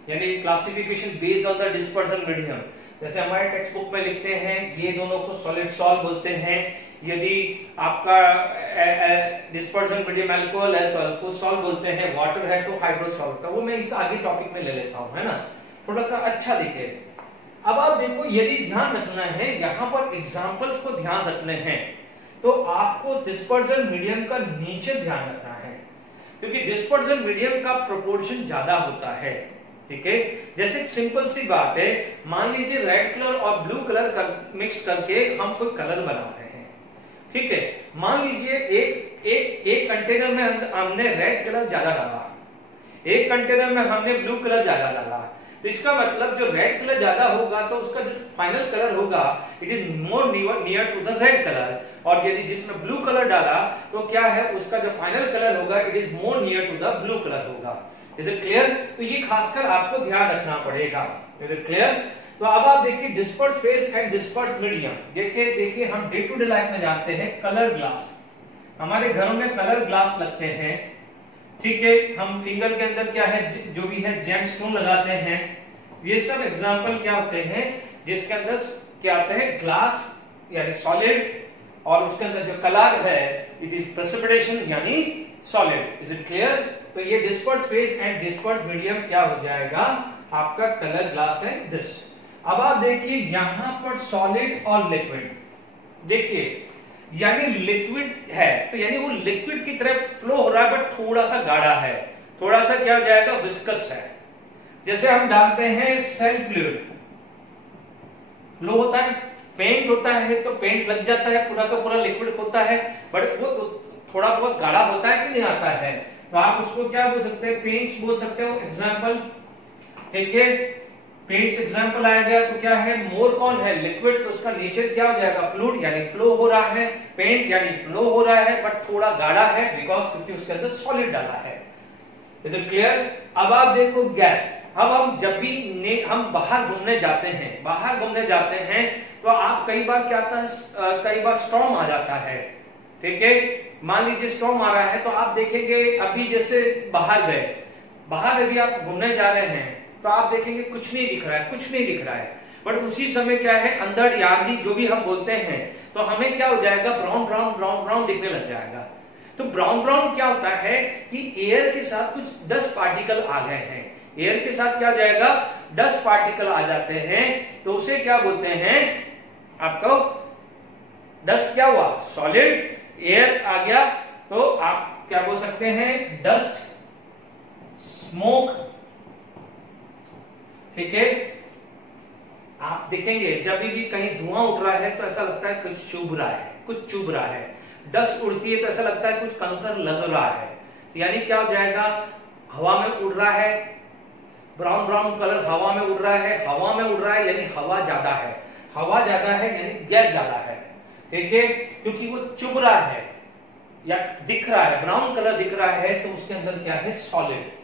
यानी classification based on the dispersion medium. जैसे हमारे टेक्स्ट बुक में लिखते हैं ये दोनों को सॉलिड सॉल्ट बोलते हैं। यदि आपका डिस्पर्सन मीडियम अल्कोहल है तो अल्कोहल सॉल्ट बोलते हैं, वाटर है तो हाइड्रोसॉल्ट होता है। वो मैं इस आगे टॉपिक में ले लेता हूं, है ना, थोड़ा सा अच्छा दिखे। अब आप देखो, यदि ध्यान रखना है, यहां पर एग्जांपल्स को ध्यान रखने हैं तो आपको डिस्पर्सन मीडियम का नीचे ध्यान रखना है, क्योंकि डिस्पर्सन मीडियम का प्रोपोर्शन ज्यादा होता है। ठीक है, जैसे सिंपल सी बात है, मान लीजिए रेड कलर और ब्लू कलर मिक्स करके हम कोई कलर बना रहे हैं। ठीक है, मान लीजिए एक कंटेनर में हमने रेड कलर ज्यादा डाला, एक कंटेनर में हमने ब्लू कलर ज्यादा डाला, तो इसका मतलब जो रेड कलर ज्यादा होगा तो उसका जो फाइनल कलर होगा it is more near to the red colour, और यदि जिसमें ब्लू कलर डाला तो क्या है, उसका जो फाइनल कलर होगा it is more near to the blue colour होगा। Is it clear? तो ये खासकर आपको ध्यान रखना पड़ेगा। Is it clear? तो अब आप देखिए disperse phase and disperse medium. देखिए हम डे टू डे लाइफ में जानते हैं कलर ग्लास, हमारे घरों में कलर ग्लास लगते हैं। ठीक है, हम फिंगर के अंदर क्या है, जो भी है जेमस्टोन लगाते हैं। ये सब एग्जांपल क्या होते हैं जिसके अंदर क्या होते हैं, ग्लास यानी सॉलिड, और उसके अंदर जो कलर है इट इज प्रेसिपिटेशन यानी सॉलिड। Is it clear? तो ये disperse phase and disperse medium क्या हो जाएगा, आपका कलर ग्लास है दिस। अब आप देखिए यहां पर सॉलिड और लिक्विड, देखिए यानी लिक्विड है तो यानी वो लिक्विड की तरह फ्लो हो रहा है, बट थोड़ा सा गाढ़ा है, थोड़ा सा क्या हो जाएगा, विस्कस है। जैसे हम डालते हैं सेल फ्लूइड, फ्लो होता है, पेंट होता है तो पेंट लग जाता है, पूरा का पूरा लिक्विड होता है, बट वो थोड़ा बहुत गाढ़ा होता है कि नहीं आता है, तो आप उसको क्या बोल सकते हैं, पेंट्स बोल सकते हो एग्जाम्पल। ठीक है, पेंट्स एग्जाम्पल आ गया तो क्या है, मोर कौन है, लिक्विड, तो उसका नेचर क्या हो जाएगा, फ्लूइड यानी फ्लो हो रहा है, पेंट यानी फ्लो हो रहा है बट थोड़ा गाढ़ा है, बिकॉज क्योंकि उसके अंदर सॉलिड डाला है। Is it clear? अब आप देखो गैस, अब हम जब भी हम बाहर घूमने जाते हैं तो आप कई बार क्या आता है, कई बार स्टॉर्म आ जाता है। ठीक है, मान लीजिए स्टॉर्म आ रहा है तो आप देखेंगे, अभी जैसे बाहर यदि आप घूमने जा रहे हैं तो आप देखेंगे कुछ नहीं दिख रहा है, बट उसी समय क्या है, अंदर यार्ली जो भी हम बोलते हैं तो हमें क्या हो जाएगा, ब्राउन दिखने लग जाएगा। तो ब्राउन क्या होता है कि एयर के साथ कुछ डस्ट पार्टिकल आ गए हैं, एयर के साथ क्या हो जाएगा, डस्ट पार्टिकल आ जाते हैं, तो उसे क्या बोलते हैं, आपको डस्ट क्या हुआ, सॉलिड, एयर आ गया तो आप क्या बोल सकते हैं, डस्ट, स्मोक। ठीक है, आप देखेंगे जब भी कहीं धुआं उठ रहा है तो ऐसा लगता है कुछ चुभ रहा है, डस्ट उड़ती है तो ऐसा लगता है कुछ कंकर लग रहा है, तो यानी क्या हो जाएगा, हवा में उड़ रहा है, ब्राउन कलर हवा में उड़ रहा है यानी हवा ज्यादा है यानी गैस ज्यादा है। ठीक है, क्योंकि वो चुभ रहा है या दिख रहा है, ब्राउन कलर दिख रहा है तो उसके अंदर क्या है, सॉलिड।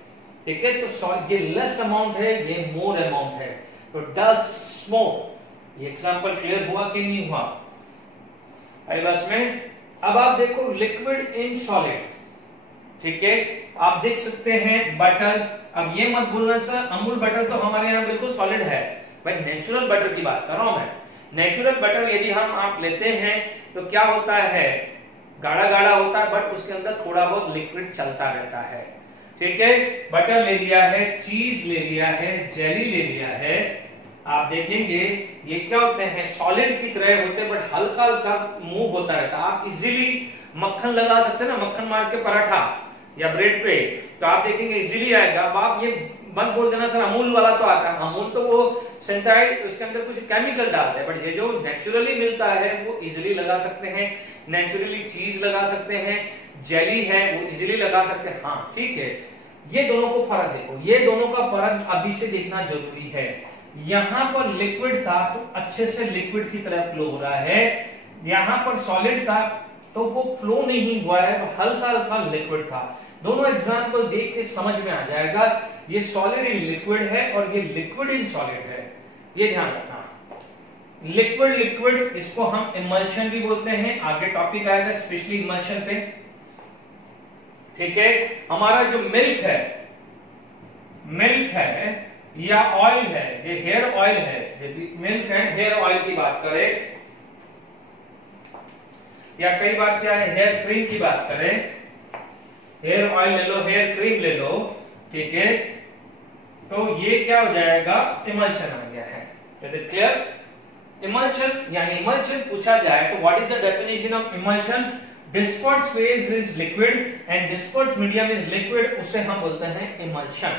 ठीक है, तो ये लेस अमाउंट है, ये मोर अमाउंट है, तो डस्ट, स्मोक। ये एग्जांपल क्लियर हुआ कि नहीं हुआ, आई बस में? अब आप देखो लिक्विड इन सॉलिड। ठीक है, आप देख सकते हैं बटर, अब ये मत बोलना सर अमूल बटर तो हमारे यहाँ बिल्कुल सॉलिड है, भाई नेचुरल बटर की बात कर रहा हूं मैं। नेचुरल बटर यदि आप लेते हैं तो क्या होता है, गाढ़ा होता है, बट उसके अंदर थोड़ा बहुत लिक्विड चलता रहता है। ठीक है, बटर ले लिया है, चीज ले लिया है, जेली ले लिया है, आप देखेंगे ये क्या होते हैं, सॉलिड की तरह होते हैं बट हल्का मूव होता रहता है। आप इजीली मक्खन लगा सकते हैं ना, मक्खन मार के पराठा या ब्रेड पे, तो आप देखेंगे इजीली आएगा। अब आप ये मत बोल देना सर अमूल वाला तो आता है, अमूल तो वो सिंथेटिक, उसके अंदर कुछ केमिकल डालते हैं, बट ये जो नेचुरली मिलता है वो इजीली लगा सकते हैं, नेचुरली चीज लगा सकते हैं, जेली है वो इजीली लगा सकते हैं। हाँ ठीक है, ये दोनों को फर्क देखो, ये दोनों का फर्क अभी से देखना जरूरी है। यहां पर लिक्विड था तो अच्छे से लिक्विड की तरह फ्लो हो रहा है, यहां पर सॉलिड था तो वो फ्लो नहीं हुआ है, तो हल्का लिक्विड था। दोनों एग्जांपल देख के समझ में आ जाएगा ये सॉलिड इन लिक्विड है और ये लिक्विड इन सॉलिड है, ये ध्यान रखना। लिक्विड लिक्विड इसको हम इमल्शन भी बोलते हैं, आगे टॉपिक आएगा स्पेशली इमल्शन पे। ठीक है, हमारा जो मिल्क है या ऑयल है, ये हेयर ऑयल है, मिल्क एंड हेयर ऑयल की बात करें या कई बार क्या है हेयर क्रीम की बात करें, हेयर ऑयल ले लो, हेयर क्रीम ले लो, ठीक है, तो ये क्या हो जाएगा, इमल्शन आ गया है। Is it clear? इमल्शन यानी इमल्शन पूछा जाए तो what is the definition of emulsion? Disperse phase is liquid and disperse medium is liquid, उसे हम बोलते हैं इमल्शन।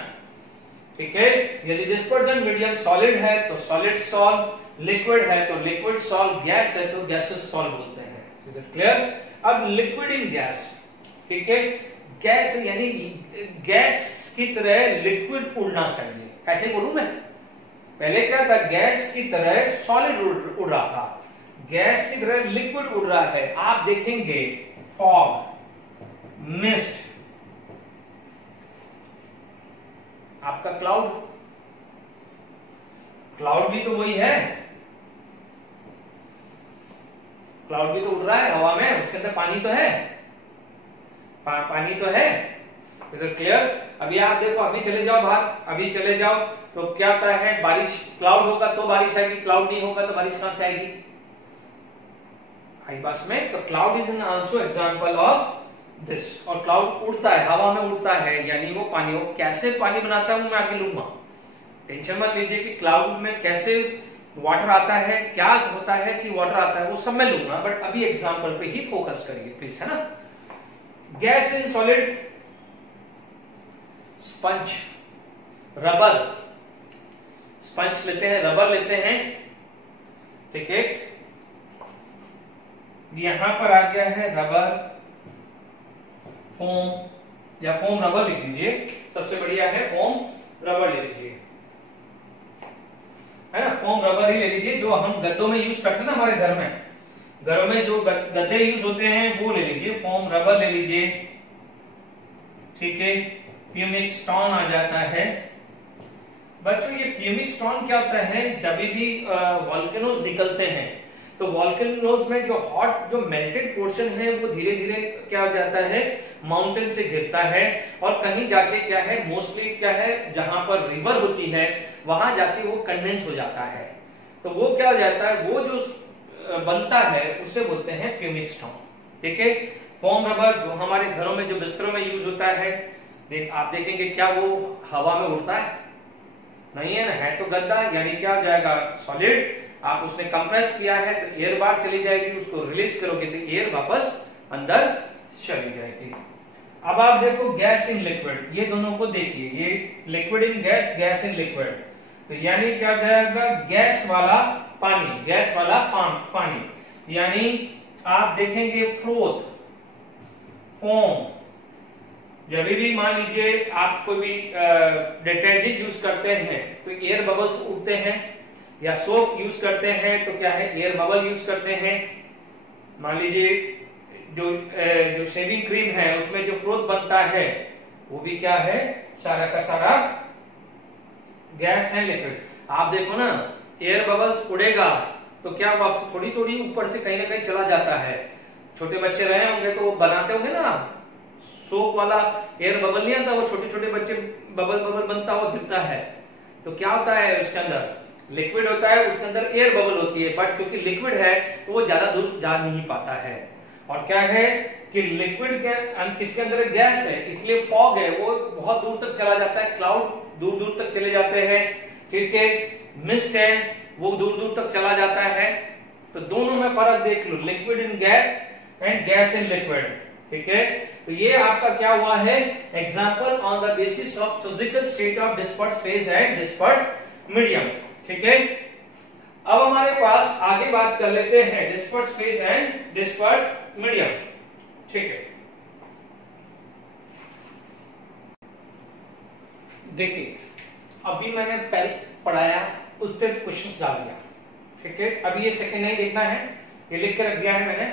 ठीक है, यदि डिस्पर्सन मीडियम सॉलिड है तो सॉलिड सॉल्व, लिक्विड है तो लिक्विड सॉल्व, गैस है तो गैसेस सॉल्व बोलते हैं। Is it clear? अब लिक्विड इन गैस, ठीक है, गैस यानी गैस की तरह लिक्विड उड़ना चाहिए, ऐसे बोलूं मैं? पहले क्या था, गैस की तरह सॉलिड उड़ रहा था, गैस की तरह लिक्विड उड़ रहा है। आप देखेंगे फॉग, मिस्ट, आपका क्लाउड भी तो वही है, क्लाउड भी तो उड़ रहा है हवा में, उसके अंदर पानी तो है, पानी तो है। Is it clear? अभी आप देखो, अभी चले जाओ बाहर, अभी चले जाओ तो क्या होता है, बारिश, क्लाउड होगा तो बारिश आएगी, क्लाउड नहीं होगा तो बारिश कहां से आएगी? आई पास में। तो cloud is an also example of this. और क्लाउड उड़ता है, हवा में उड़ता है, यानी वो पानी, वो कैसे पानी बनाता है वो मैं आगे लूंगा, टेंशन मत लीजिए कि क्लाउड में कैसे वाटर आता है, क्या होता है कि वाटर आता है, वो सब मैं लूंगा, बट अभी एग्जांपल पे ही फोकस करिए प्लीज, है ना। Gas in solid, sponge, rubber, sponge लेते हैं, रबर लेते हैं, ठीक है, यहां पर आ गया है रबर, फोम या फोम रबर लिख लीजिए, सबसे बढ़िया है फोम रबर ले लीजिए, है ना, फोम रबर ही ले लीजिए, जो हम गद्दों में यूज करते हैं ना हमारे घर में, घरों में जो गद्दे यूज होते हैं वो ले लीजिए, फोम रबर ले लीजिए, ठीक है। प्यूमिक स्टोन आ जाता है। बच्चों ये प्यूमिक स्टोन क्या होता है, जब भी वॉल्केनोज निकलते हैं तो वॉल्केनोज में जो हॉट, जो मेल्टेड पोर्शन है वो धीरे धीरे क्या हो जाता है, माउंटेन से गिरता है और कहीं जाके क्या है, मोस्टली क्या है, जहां पर रिवर होती है वहां जाके वो कंडेंस हो जाता है, तो वो क्या हो जाता है, वो जो बनता है उसे बोलते हैं प्यूमिक स्टोन। ठीक है, फोम रबर जो हमारे घरों में, जो बिस्तरों में यूज होता है, आप देखेंगे क्या वो हवा में उड़ता है? नहीं है ना, है तो गद्दा, यानी क्या हो जाएगा, सॉलिड, आप उसने कंप्रेस किया है तो एयर बाहर चली जाएगी, उसको रिलीज करोगे तो एयर वापस अंदर चली जाएगी। अब आप देखो गैस इन लिक्विड, ये दोनों को देखिए, ये liquid in gas, gas in liquid, तो यानी क्या जाएगा, गैस वाला पानी, गैस वाला पानी, यानी आप देखेंगे फ्रोथ, फोम, जब भी मान लीजिए आप कोई भी डिटर्जेंट यूज करते हैं तो एयर बबल्स उड़ते हैं, या सोप यूज करते हैं तो क्या है, एयर बबल यूज करते हैं। मान लीजिए जो शेविंग क्रीम है उसमें जो फ्रोथ बनता है वो भी क्या है, सारा का सारा गैस एंड लिक्विड। आप देखो ना, एयर बबल्स उड़ेगा तो क्या हुआ, थोड़ी थोड़ी ऊपर से कहीं ना कहीं चला जाता है। छोटे बच्चे रहे होंगे तो वो बनाते होंगे ना, सोप वाला एयर बबल नहीं आता, वो छोटे छोटे बच्चे बबल बबल बनता हुआ गिरता है, तो क्या होता है, उसके अंदर लिक्विड होता है, उसके अंदर एयर बबल होती है, बट क्योंकि लिक्विड है तो वो ज्यादा दूर जा नहीं पाता है। और क्या है कि लिक्विड के किसके अंदर गैस है, इसलिए फॉग है वो बहुत दूर तक चला जाता है, क्लाउड दूर दूर तक चले जाते हैं, ठीक है, मिस्ट है वो दूर दूर तक चला जाता है। तो दोनों में फर्क देख लो, liquid in gas and gas in liquid, ठीक है। तो ये आपका क्या हुआ है, example on the basis of physical state of disperse phase and disperse medium, ठीक है। अब हमारे पास आगे बात कर लेते हैं disperse phase and disperse medium, ठीक है। देखिए अभी मैंने पहले पढ़ाया, उस पर क्वेश्चंस डाल दिया, ठीक है। अभी ये सेकंड नहीं देखना है, ये लिख के रख दिया है मैंने,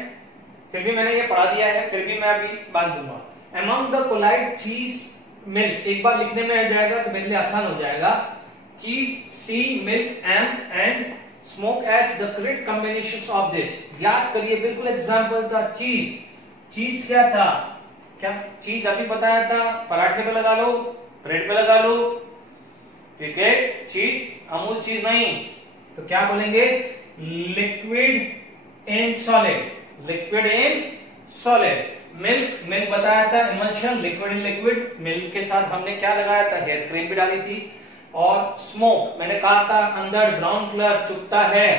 फिर भी मैंने ये पढ़ा दिया है, फिर भी मैं अभी बांध दूंगा। अमंग द कोलाइड चीज मिल्क, एक बार लिखने में आ जाएगा तो मेरे लिए आसान हो जाएगा। चीज C, milk M and smoke S the correct combination of this. याद करिए, बिल्कुल एग्जाम्पल था चीज। चीज क्या था? क्या चीज अभी बताया था? पराठे पे लगा लो, ब्रेड पे लगा लो, ठीक है। चीज अमूल चीज नहीं, तो क्या बोलेंगे? Liquid and solid. Liquid and solid. Milk, milk बताया था emulsion, liquid and liquid. Milk के साथ हमने क्या लगाया था? हेयर क्रीम भी डाली थी। और स्मोक, मैंने कहा था अंदर ब्राउन कलर चुभता है,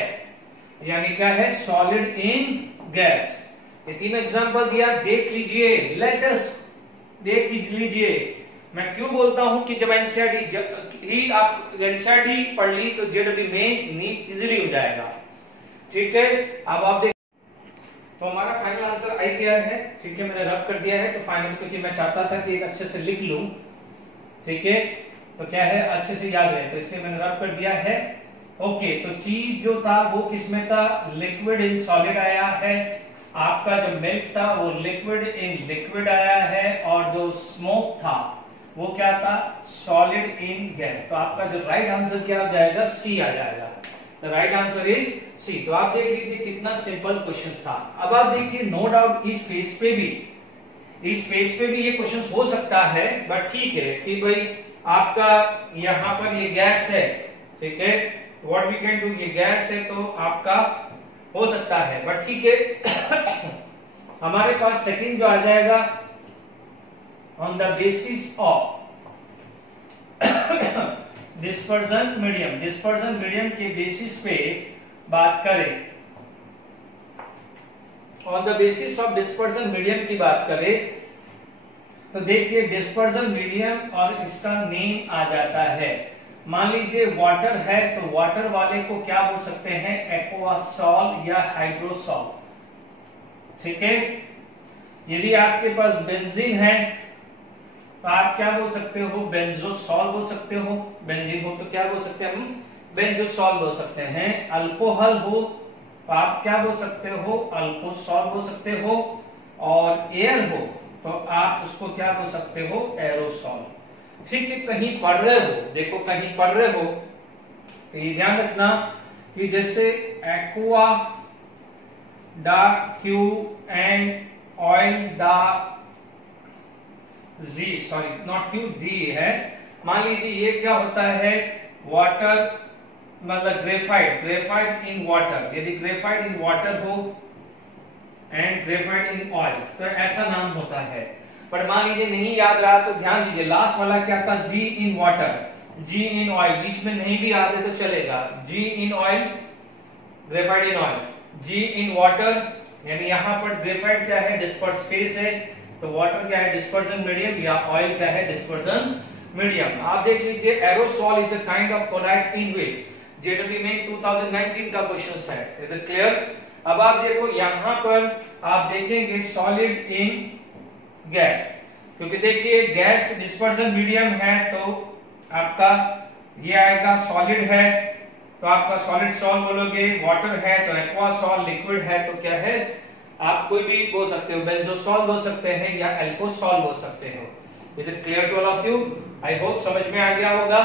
यानी क्या है? Solid in gas. ये तीन एग्जांपल दिया, देख लीजिए। लेटस देख लीजिए। मैं क्यों बोलता हूं कि जब एनसीईआरटी ही आप एनसीईआरटी पढ़ ली तो जेडब्ल्यू मेंस नीट इजीली हो जाएगा, ठीक है। अब आप देख, तो हमारा फाइनल आंसर आई गया है, ठीक है। मैंने रब कर दिया है, तो फाइनल, क्योंकि मैं चाहता था कि एक अच्छे से लिख लूं, ठीक है, तो क्या है अच्छे से याद रहे, तो इसलिए मैंने रब कर दिया है। ओके, तो चीज जो था वो किसमें था? लिक्विड इन सॉलिड आया है। आपका जो मिल्क था वो लिक्विड इन लिक्विड आया है। और जो स्मोक था वो क्या था? Solid in gas. तो आपका जो राइट आंसर क्या आ जाएगा? सी आ जाएगा। The right answer is C. तो आप देख लीजिए कितना सिंपल क्वेश्चन था। अब आप देखिए, नो डाउट इस पेज पे भी ये क्वेश्चन हो सकता है, बट ठीक है कि भाई आपका यहां पर ये गैस है, ठीक है। व्हाट वी कैन डू, ये गैस है तो आपका हो सकता है, बट ठीक है। हमारे पास सेकंड जो आ जाएगा, on the basis of dispersion medium. Dispersion medium के बेसिस पे बात करें, on the basis of dispersion medium की बात करें, तो देखिए डिस्पर्जन मीडियम और इसका नेम आ जाता है। मान लीजिए वाटर है, तो वाटर वाले को क्या बोल सकते हैं? एक्वासॉल या हाइड्रोसॉल, ठीक है। यदि आपके पास बेंजीन है तो आप क्या बोल सकते हो? बेंजोसॉल बोल सकते हो। बेंजीन हो तो क्या बोल सकते हैं हम? बेंजोसॉल बोल सकते हैं। अल्कोहल हो तो आप क्या बोल सकते हो? अल्कोसॉल बोल सकते हो। और एयर हो तो आप उसको क्या बोल सकते हो? एरोसॉल, ठीक है। कहीं पढ़ रहे हो, देखो कहीं पढ़ रहे हो तो ये ध्यान रखना कि जैसे एक्वा डा क्यू एंड ऑयल दा जी, सॉरी नॉट क्यू, डी है। मान लीजिए ये क्या होता है? वाटर, मतलब ग्रेफाइट, ग्रेफाइट इन वाटर। यदि ग्रेफाइट इन वाटर हो एंड ग्रेफाइट इन ऑयल तो ऐसा नाम होता है। पर मान लीजिए नहीं याद रहा तो ध्यान दीजिए, लास्ट वाला क्या था? जी in water, ji in oil. बीच में नहीं भी याद है तो चलेगा। जी in oil, graphite in oil. जी इन वाटर, यानी यहां पर ग्रेफाइट क्या है? डिस्पर्स फेस है, तो वाटर क्या है? डिस्पर्जन मीडियम, या ऑयल क्या है? Dispersion medium. आप देख लीजिए, aerosol is a kind of colloid in which JW में 2019 का क्वेश्चन है। Is it clear? अब आप देखो यहां पर आप देखेंगे सॉलिड इन गैस, क्योंकि देखिए गैस डिस्पर्जन मीडियम है तो आपका ये आएगा सॉलिड है तो आपका सॉलिड सॉल बोलोगे। वाटर है तो एक्वासॉल, लिक्विड है तो क्या है? आप कोई भी बोल सकते हो, बेंजोसॉल बोल सकते हैं या एल्कोसॉल बोल सकते हो। Is it clear to all of you? I hope समझ में आ गया होगा।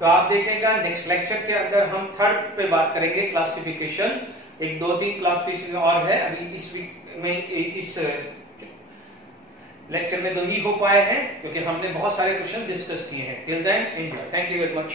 तो आप देखेगा नेक्स्ट लेक्चर के अंदर हम थर्ड पे बात करेंगे, क्लासिफिकेशन। एक 2-3 क्लास पीसेस और है, अभी इस वीक में इस लेक्चर में 2 ही हो पाए हैं क्योंकि हमने बहुत सारे क्वेश्चन डिस्कस किए हैं। Till then enjoy, thank you very much.